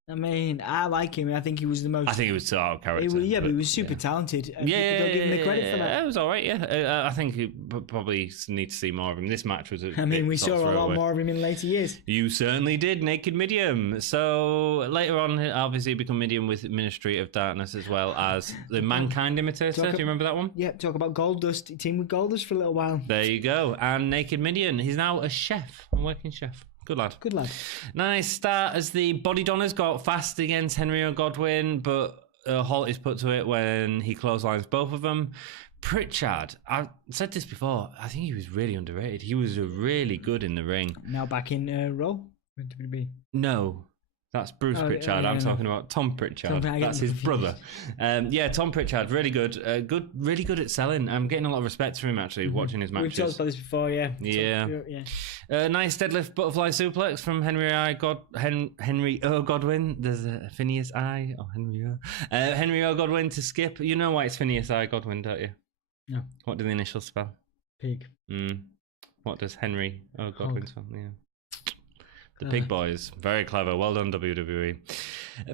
I mean, I like him. I think he was the most... I think he was so out of character. But he was super talented. Don't give him the credit for that. It was all right, yeah. I think you probably need to see more of him. This match was we saw a lot more of him in later years. You certainly did. Naked Medium. So later on, obviously, he became Medium with Ministry of Darkness, as well as the Mankind Imitator. Do you remember that one? Yeah, talk about Goldust. He teamed with Goldust for a little while. There you go. And Naked Medium. He's now a chef, a working chef. Good lad. Nice start as the Body Donners got fast against Henry O'Godwin, but a halt is put to it when he clotheslines both of them. Pritchard, I said this before, I think he was really underrated. He was really good in the ring. Now back in Raw? No. That's Bruce Pritchard. I'm talking about Tom Pritchard. That's his brother. Tom Pritchard, really good. Really good at selling. I'm getting a lot of respect for him, actually, watching his matches. We've talked about this before, yeah. Nice deadlift butterfly suplex from Henry O. Godwin. There's a Phineas I. Oh, Henry O. Godwin to skip. You know why it's Phineas I. Godwin, don't you? No. What do the initials spell? Pig. What does Henry O. Godwin spell? Yeah. The Pig Boys. Very clever. Well done, WWE.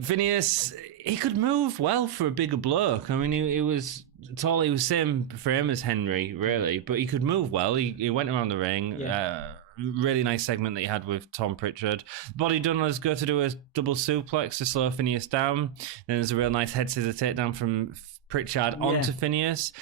Phineas, he could move well for a bigger bloke. I mean, he was tall. He was same for him as Henry, really. But he could move well. He went around the ring. Yeah. really nice segment that he had with Tom Pritchard. Body Dunners go to do a double suplex to slow Phineas down. Then there's a real nice head scissor takedown from Pritchard onto Phineas.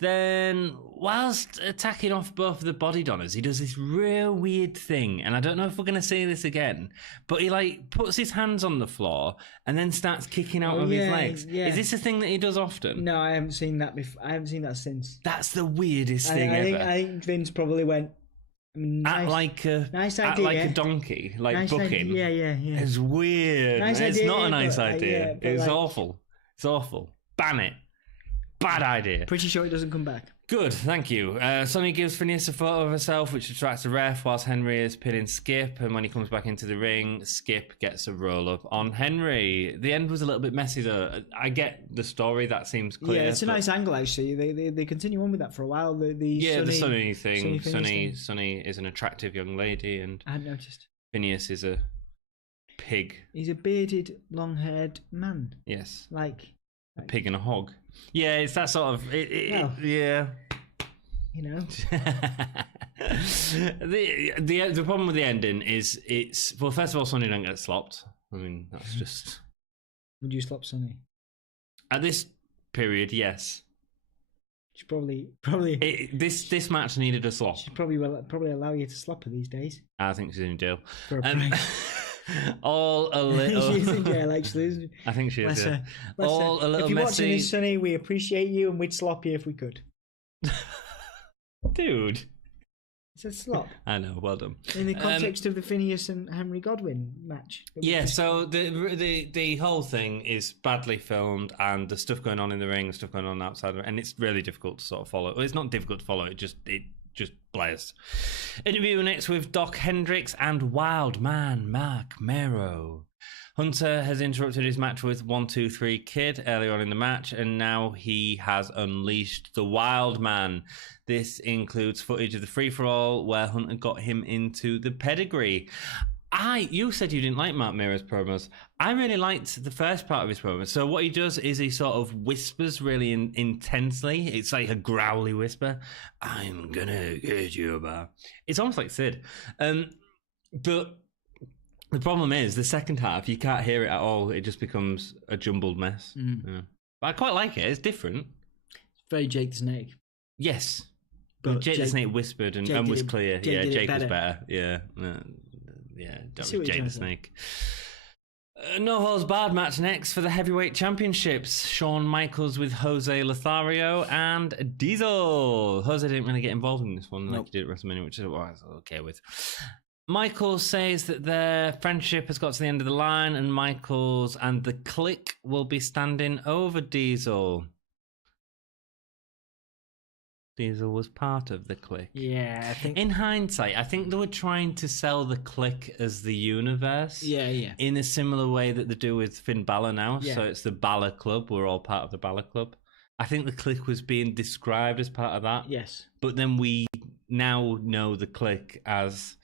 Then, whilst attacking off both of the Body Donners, he does this real weird thing, and I don't know if we're going to see this again, but he like puts his hands on the floor and then starts kicking out of his legs. Yeah. Is this a thing that he does often? No, I haven't seen that before. I haven't seen that since. That's the weirdest thing ever. I think Vince probably went, nice idea. Like a donkey, like nice booking. Idea. Yeah. It's weird. Nice it's idea, not a nice idea. It's like, awful. It's awful. Ban it. Bad idea. Pretty sure it doesn't come back. Good, thank you. Sonny gives Phineas a photo of herself, which attracts the ref, whilst Henry is pinning Skip. And when he comes back into the ring, Skip gets a roll-up on Henry. The end was a little bit messy, though. I get the story, that seems clear. Yeah, it's a nice angle, actually. They continue on with that for a while. The Sonny thing. Sonny is an attractive young lady, and I hadn't noticed. Phineas is a pig. He's a bearded, long-haired man. Yes. Like a pig and a hog. Yeah, it's that sort of... yeah. You know? the problem with the ending is it's... Well, first of all, Sonny don't get slopped. I mean, that's just... Would you slop Sonny? At this period, yes. She'd probably... This match needed a slop. She'd probably allow you to slop her these days. I think she's in jail. For a price. All a little... She's in jail, actually, isn't she? I think she is, yeah. All a little messy. If you're watching this, Sonny, we appreciate you and we'd slop you if we could. Dude. It's a slop. I know, well done. In the context of the Phineas and Henry Godwin match. Yeah, so the whole thing is badly filmed, and the stuff going on in the ring, stuff going on outside, and it's really difficult to sort of follow. Well, it's not difficult to follow, it just blares. Interview next with Doc Hendricks and Wild Man Mark Mero. Hunter has interrupted his match with 123 Kid earlier on in the match, and now he has unleashed the Wild Man. This includes footage of the free-for-all where Hunter got him into the Pedigree. You said you didn't like Mark Mero's promos. I really liked the first part of his promos. So what he does is he sort of whispers really intensely. It's like a growly whisper. I'm gonna get you about. It's almost like Sid. But the problem is the second half, you can't hear it at all. It just becomes a jumbled mess. Yeah. But I quite like it. It's different. It's very Jake the Snake. Yes. But Jake the Snake whispered and was clear. Jake was better. Yeah. Yeah, that was Jake the Snake. No holds barred match next for the heavyweight championships. Shawn Michaels with Jose Lothario and Diesel. Jose didn't really get involved in this one like he did at WrestleMania, which I was okay with. Michaels says that their friendship has got to the end of the line, and Michaels and the Clique will be standing over Diesel. Diesel was part of the Clique. Yeah, I think... In hindsight, I think they were trying to sell the Clique as the universe. Yeah. In a similar way that they do with Finn Balor now. Yeah. So it's the Balor Club. We're all part of the Balor Club. I think the Clique was being described as part of that. Yes. But then we now know the Clique as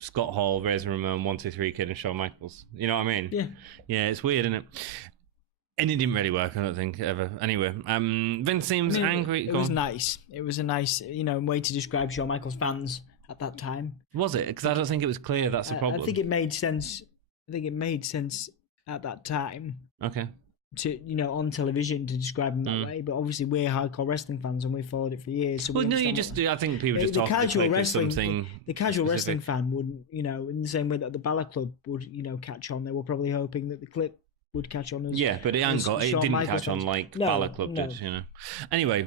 Scott Hall, Razor Ramon, 123 Kid, and Shawn Michaels. You know what I mean? Yeah. Yeah, it's weird, isn't it? And it didn't really work, I don't think, ever. Anyway, Vince seems angry. It was nice. It was a nice, way to describe Shawn Michaels fans at that time. Was it? Because I don't think it was clear that's the problem. I think it made sense. At that time. Okay. To on television to describe him that way, but obviously we're hardcore wrestling fans and we've followed it for years. So I think people just talk casual wrestling. The casual wrestling fan wouldn't, in the same way that the Balor Club would, catch on. They were probably hoping that the Clique would catch on as but it didn't catch on like Balor Club did, Anyway,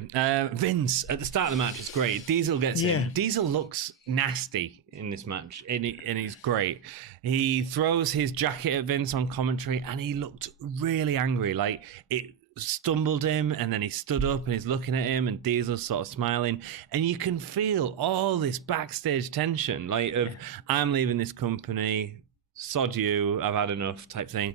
Vince at the start of the match is great. Diesel gets in. Diesel looks nasty in this match, and he's great. He throws his jacket at Vince on commentary, and he looked really angry. Like it stumbled him, and then he stood up and he's looking at him, and Diesel's sort of smiling, and you can feel all this backstage tension, like of I'm leaving this company. Sod you, I've had enough type thing.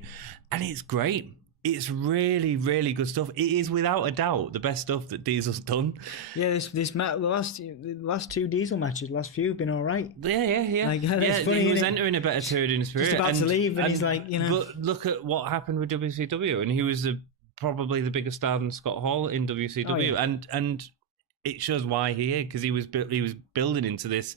And it's great. It's really, really good stuff. It is without a doubt the best stuff that Diesel's done. Yeah, the last two Diesel matches, the last few have been all right. Yeah. Funny, he was entering a better period in his career. Just about to leave, and he's like, But look at what happened with WCW, and he was probably the biggest star than Scott Hall in WCW, and it shows why he is, because he was building into this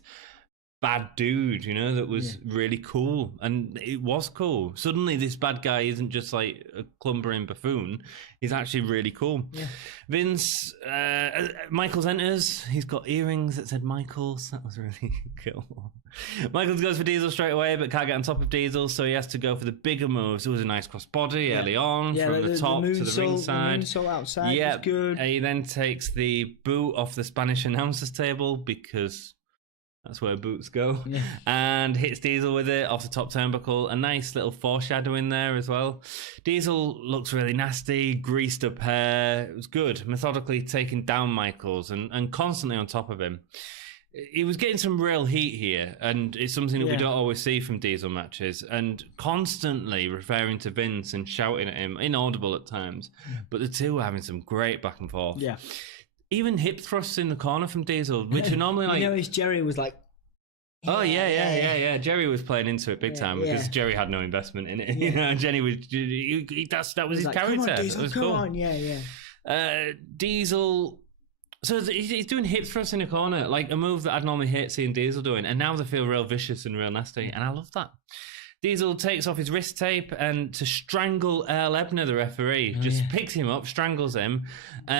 bad dude, you know, that was really cool. And it was cool. Suddenly this bad guy isn't just like a clumbering buffoon. He's actually really cool. Yeah. Vince, Michaels enters. He's got earrings that said Michaels. That was really cool. Michaels goes for Diesel straight away, but can't get on top of Diesel, so he has to go for the bigger moves. It was a nice crossbody early on, from the top to the ringside. The moonsault outside was good. He then takes the boot off the Spanish announcer's table, because that's where boots go, and hits Diesel with it off the top turnbuckle. A nice little foreshadowing there as well. Diesel looks really nasty, greased up hair. It was good. Methodically taking down Michaels and constantly on top of him. He was getting some real heat here, and it's something that we don't always see from Diesel matches, and constantly referring to Vince and shouting at him, inaudible at times, but the two were having some great back and forth. Yeah. Even hip thrusts in the corner from Diesel, which are normally like... You notice Jerry was like... Oh, yeah. Jerry was playing into it big time, because Jerry had no investment in it. You know, Jenny was... that was his like, character. Come on, Diesel, was cool. On. Yeah. Diesel... So he's doing hip thrusts in the corner, like a move that I'd normally hate seeing Diesel doing, and now they feel real vicious and real nasty, and I love that. Diesel takes off his wrist tape and to strangle Earl Ebner, the referee, picks him up, strangles him,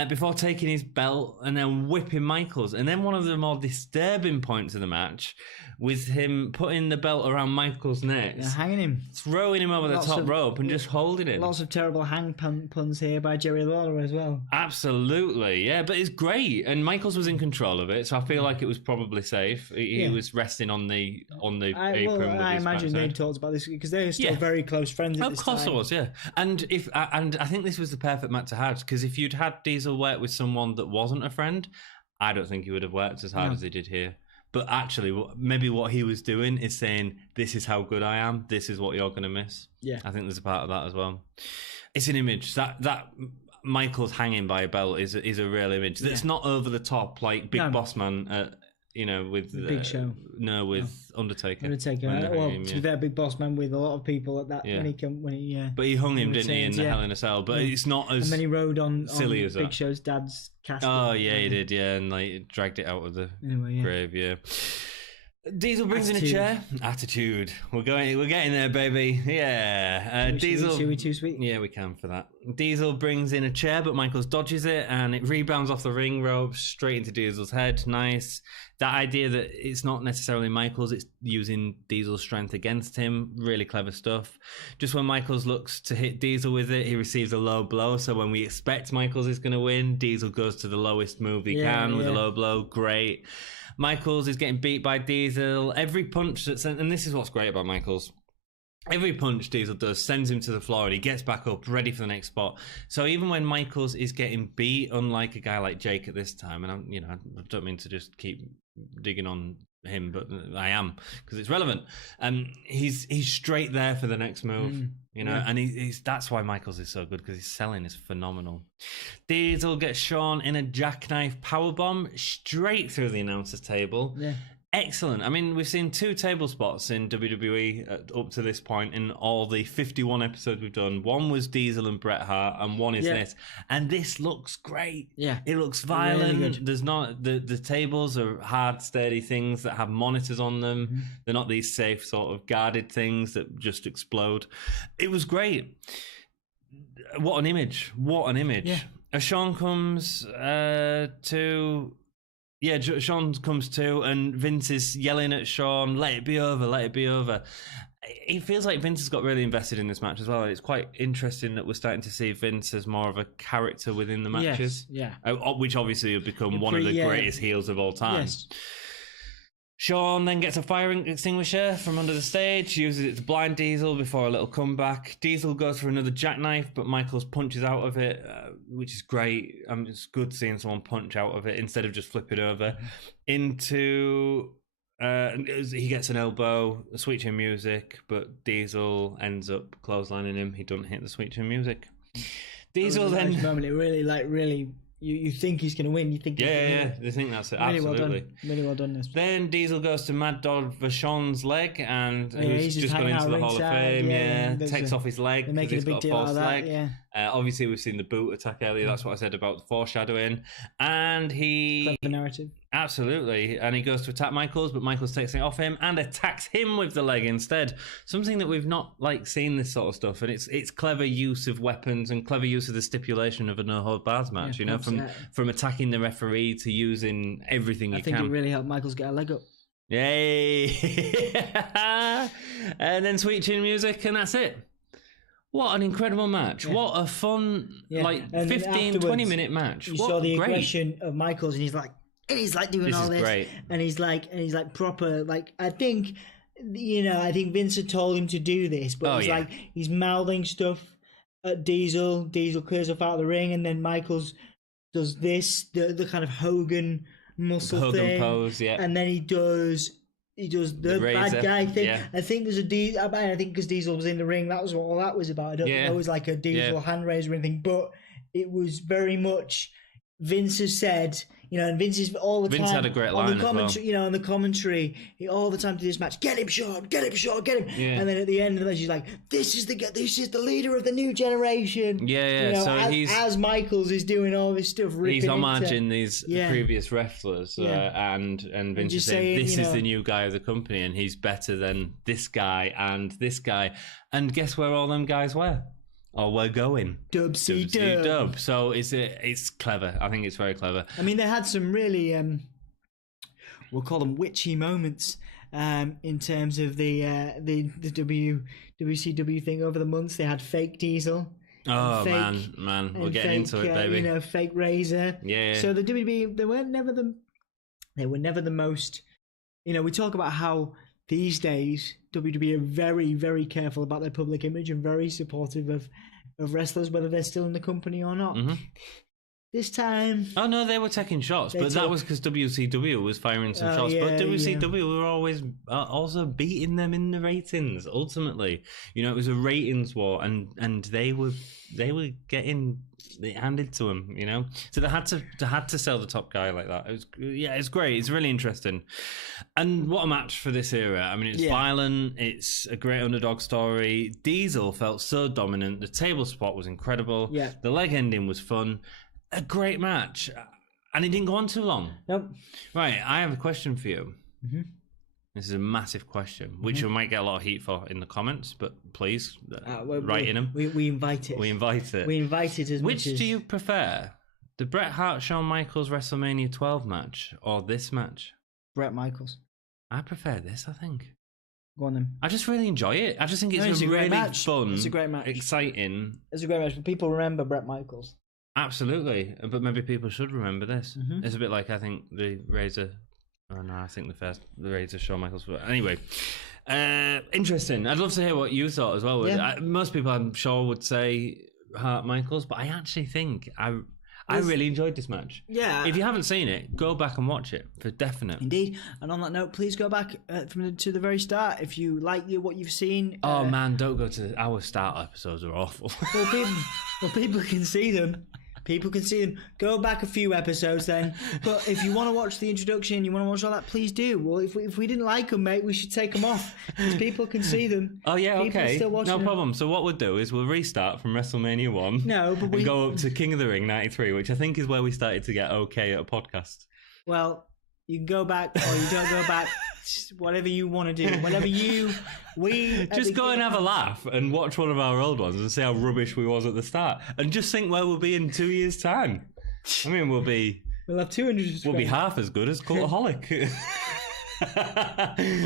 before taking his belt and then whipping Michaels. And then one of the more disturbing points of the match, with him putting the belt around Michaels' neck, hanging him, throwing him over the top rope and just holding him. Lots of terrible hang puns here by Jerry Lawler as well. Absolutely, yeah, but it's great, and Michaels was in control of it, so I feel like it was probably safe. He was resting on the apron. I imagine they talked about this because they're still very close friends. At this course, time. It was, yeah. And I think this was the perfect match to have, because if you'd had Diesel work with someone that wasn't a friend, I don't think he would have worked as hard as he did here. But actually, maybe what he was doing is saying, this is how good I am, this is what you're going to miss. Yeah. I think there's a part of that as well. It's an image. That Michaels hanging by a belt is a real image. It's not over the top like Big Boss Man, with Big Show. No, with Undertaker. To be fair, Big Boss Man with a lot of people at that when he but he hung him, didn't he, in the Hell in a Cell? But it's not as. And then he rode on silly as Big that. Show's dad's casket. Oh yeah, he did. Yeah, and like dragged it out of the grave. Yeah. Diesel brings in a chair. Attitude. We're getting there, baby. Yeah. Diesel. Should we too sweet? Yeah, we can for that. Diesel brings in a chair, but Michaels dodges it, and it rebounds off the ring rope straight into Diesel's head. Nice. That idea that it's not necessarily Michaels, it's using Diesel's strength against him. Really clever stuff. Just when Michaels looks to hit Diesel with it, he receives a low blow. So when we expect Michaels is going to win, Diesel goes to the lowest move he can with a low blow. Great. Michaels is getting beat by Diesel. Every punch and this is what's great about Michaels. Every punch Diesel does sends him to the floor, and he gets back up, ready for the next spot. So even when Michaels is getting beat, unlike a guy like Jake at this time, and I don't mean to just keep digging on him, but I am, because it's relevant. He's straight there for the next move, and he's that's why Michaels is so good, because his selling is phenomenal. Diesel gets Shawn in a jackknife powerbomb straight through the announcer's table. Yeah. Excellent. I mean, we've seen 2 table spots in WWE up to this point in all the 51 episodes we've done. One was Diesel and Bret Hart, and one is this. And this looks great. Yeah. It looks violent. Really There's not the tables are hard, sturdy things that have monitors on them. Mm-hmm. They're not these safe sort of guarded things that just explode. It was great. What an image. What an image. Yeah. Shawn comes to... Yeah, Shawn comes to, and Vince is yelling at Shawn, let it be over, let it be over. It feels like Vince has got really invested in this match as well. It's quite interesting that we're starting to see Vince as more of a character within the matches. Yes, which obviously will become one of the greatest heels of all time. Yes. Shawn then gets a fire extinguisher from under the stage, uses it to blind Diesel before a little comeback. Diesel goes for another jackknife, but Michaels punches out of it, which is great. It's good seeing someone punch out of it instead of just flip it over. Into... he gets an elbow, a sweet chin music, but Diesel ends up clotheslining him. He doesn't hit the sweet chin music. Diesel then... Nice moment. It really... You think he's going to win. You think he's going to win. They think that's it. Really absolutely. Really well done. This. Then Diesel goes to Mad Dog Vachon's leg, and who's just gone into the Hall of Fame. Takes off his leg. They're making a big deal out of that. Obviously, we've seen the boot attack earlier. That's what I said about the foreshadowing. And he... Clever narrative. Absolutely. And he goes to attack Michaels, but Michaels takes it off him and attacks him with the leg instead. Something that we've not seen this sort of stuff. And it's clever use of weapons and clever use of the stipulation of a no-hold-barred match. From attacking the referee to using everything you can. I think it really helped Michaels get a leg up. Yay! And then sweet chin music, and that's it. What an incredible match. Yeah. What a fun, 15, 20-minute match. You saw the aggression of Michaels, and he's doing all this. Great. And he's like proper, I think Vince had told him to do this, but he's mouthing stuff at Diesel. Diesel clears up out of the ring, and then Michaels does this, the kind of Hogan muscle thing, pose, and then he does the bad guy thing. Yeah. I think there's I think because Diesel was in the ring, that was what all that was about. I don't think it was like a Diesel hand raise or anything, but it was very much Vince has said, and Vince is all the time. Vince had a great line on the commentary, on the commentary, all the time to this match. Get him, Shawn. Get him, Shawn. Get him. Yeah. And then at the end of the match, he's like, "This is the leader of the new generation." Yeah. So as Michaels is doing all this stuff, he's homaging these previous wrestlers, and Vince is saying, "This is the new guy of the company, and he's better than this guy and this guy." And guess where all them guys were? Oh, we're going. Dub. So it's clever. I think it's very clever. I mean, they had some really, we'll call them witchy moments in terms of the WCW thing over the months. They had fake Diesel. Oh, man. We're getting into it, baby. Fake Razor. Yeah. So the WWE, they were never the most, we talk about how these days, WWE are very, very careful about their public image and very supportive of wrestlers, whether they're still in the company or not. Mm-hmm. This time... Oh, no, they were taking shots, but that was because WCW was firing some shots. But WCW were always also beating them in the ratings, ultimately. It was a ratings war, and they were getting it handed to them, So they had to sell the top guy like that. It's great. It's really interesting. And what a match for this era. I mean, it's violent. It's a great underdog story. Diesel felt so dominant. The table spot was incredible. Yeah. The leg ending was fun. A great match. And it didn't go on too long. Nope. Right, I have a question for you. Mm-hmm. This is a massive question, which we might get a lot of heat for in the comments, but please write in them. We invite it. We invite it. We invite it as Which do you prefer? The Bret Hart Shawn Michaels WrestleMania 12 match or this match? Bret Michaels. I prefer this, I think. Go on then. I just really enjoy it. I just think it's a really match. Fun. It's a great match. Exciting. It's a great match. But people remember Bret Michaels. Absolutely. But maybe people should remember this. Mm-hmm. It's a bit like, I think, the Razor... Oh, no, I think the Razor Shawn Michaels... Anyway, interesting. I'd love to hear what you thought as well. Yeah. Most people, I'm sure, would say Hart Michaels, but I actually think I really enjoyed this match. Yeah. If you haven't seen it, go back and watch it for definite. Indeed. And on that note, please go back to the very start if you like what you've seen. Oh man, don't go to our start episodes are awful. Well, people can see them. People can see them. Go back a few episodes then. But if you want to watch the introduction, you want to watch all that, please do. Well, if we didn't like them, mate, we should take them off. Because people can see them. Oh, yeah, people okay. No problem. So what we'll do is we'll restart from WrestleMania 1. No, but and go up to King of the Ring 93, which I think is where we started to get okay at a podcast. Well, you can go back or you don't go back. Whatever you want to do. Whatever we just go and have a laugh and watch one of our old ones and see how rubbish we was at the start. And just think where we'll be in 2 years' time. I mean, we'll have 200. We'll be half as good as Cultaholic.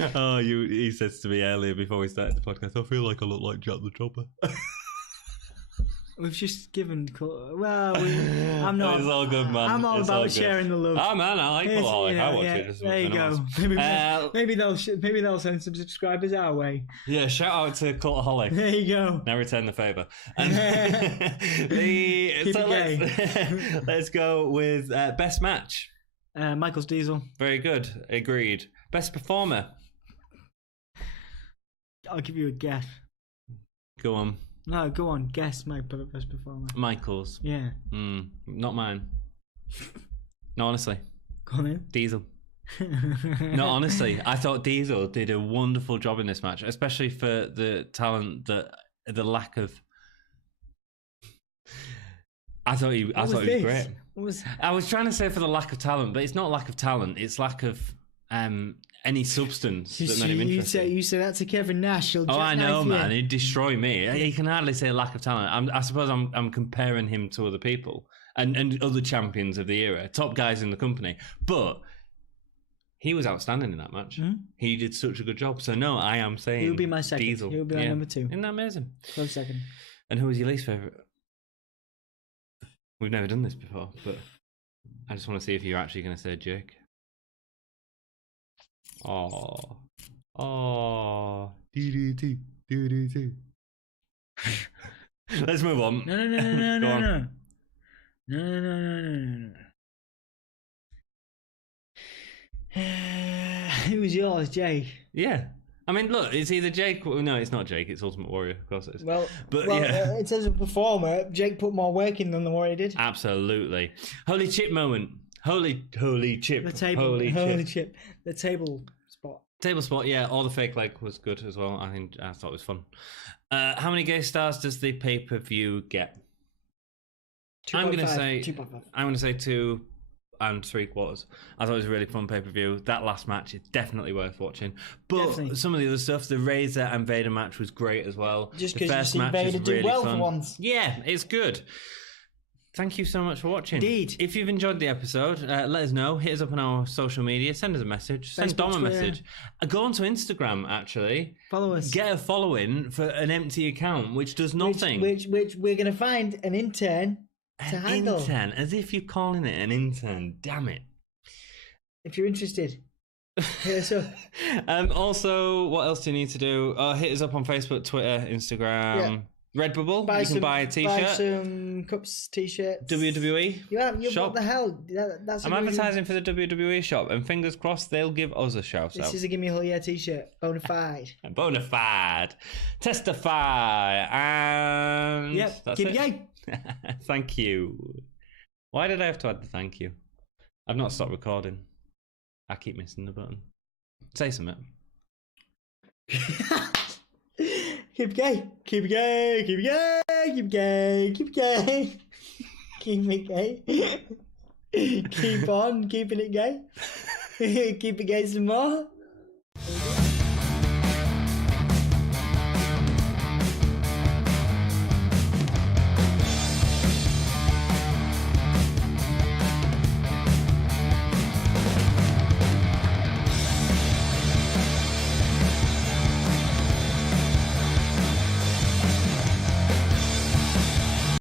He says to me earlier before we started the podcast, I feel like I look like Jack the Chopper. We've just given... I'm not... It's all good, man. I'm all about sharing the love. Oh, man, I like Cultaholic. I watch it. There you go. Maybe they'll send some subscribers our way. Yeah, shout out to Cultaholic. There you go. Now return the favour. Let's go with best match. Michaels Diesel. Very good. Agreed. Best performer. I'll give you a guess. Go on. No, go on. Guess my best performer. Michaels. Yeah. Not mine. No, honestly. Go on then. Diesel. No, honestly. I thought Diesel did a wonderful job in this match, especially for the talent that the lack of I thought he was great. Was... I was trying to say for the lack of talent, but it's not lack of talent. It's lack of any substance that made him interesting. You say that to Kevin Nash. I know, man. He'd destroy me. He can hardly say lack of talent. I suppose I'm comparing him to other people and other champions of the era, top guys in the company. But he was outstanding in that match. Mm-hmm. He did such a good job. So no, I am saying he'll be my second. Diesel. He'll be my number 2. Isn't that amazing? Close second. And who was your least favourite? We've never done this before, but I just want to see if you're actually going to say Jake. Oh, do. Let's move on. No. Who was yours, Jake? Yeah. I mean, look, it's either Jake. No, it's not Jake. It's Ultimate Warrior, of course it is. Well, in terms of performer, Jake put more work in than the Warrior did. Absolutely. Holy chip moment. Holy chip. The table. Holy chip. The table spot. Table spot, yeah. All the fake leg was good as well. I thought it was fun. How many gay stars does the pay-per-view get? 2.5. I'm going to say 2.5. 2 3/4. I thought it was a really fun pay-per-view. That last match is definitely worth watching. But some of the other stuff, the Razor and Vader match was great as well. Just because you've seen Vader do really well for once. Yeah, it's good. Thank you so much for watching. Indeed. If you've enjoyed the episode, let us know. Hit us up on our social media. Send us a message. Send Dom a message. Go on to Instagram, actually. Follow us. Get a following for an empty account, which does nothing. Which we're going to find an intern to handle. Intern, as if you're calling it an intern. Damn it. If you're interested. Hit us up. Also, what else do you need to do? Hit us up on Facebook, Twitter, Instagram. Yeah. Redbubble, you can buy a t-shirt. Buy some cups, t-shirts. WWE shop. What the hell? I'm advertising for the WWE shop, and fingers crossed they'll give us a shout out. This is a Gimme Hell Yeah t-shirt. Bonafide. Bonafide. Testify. And that's keep it. Gay. Thank you. Why did I have to add the thank you? I've not stopped recording. I keep missing the button. Say something. Keep gay, keep gay, keep gay, keep gay, keep gay, keep it gay, keep on keeping it gay, keep it gay some more.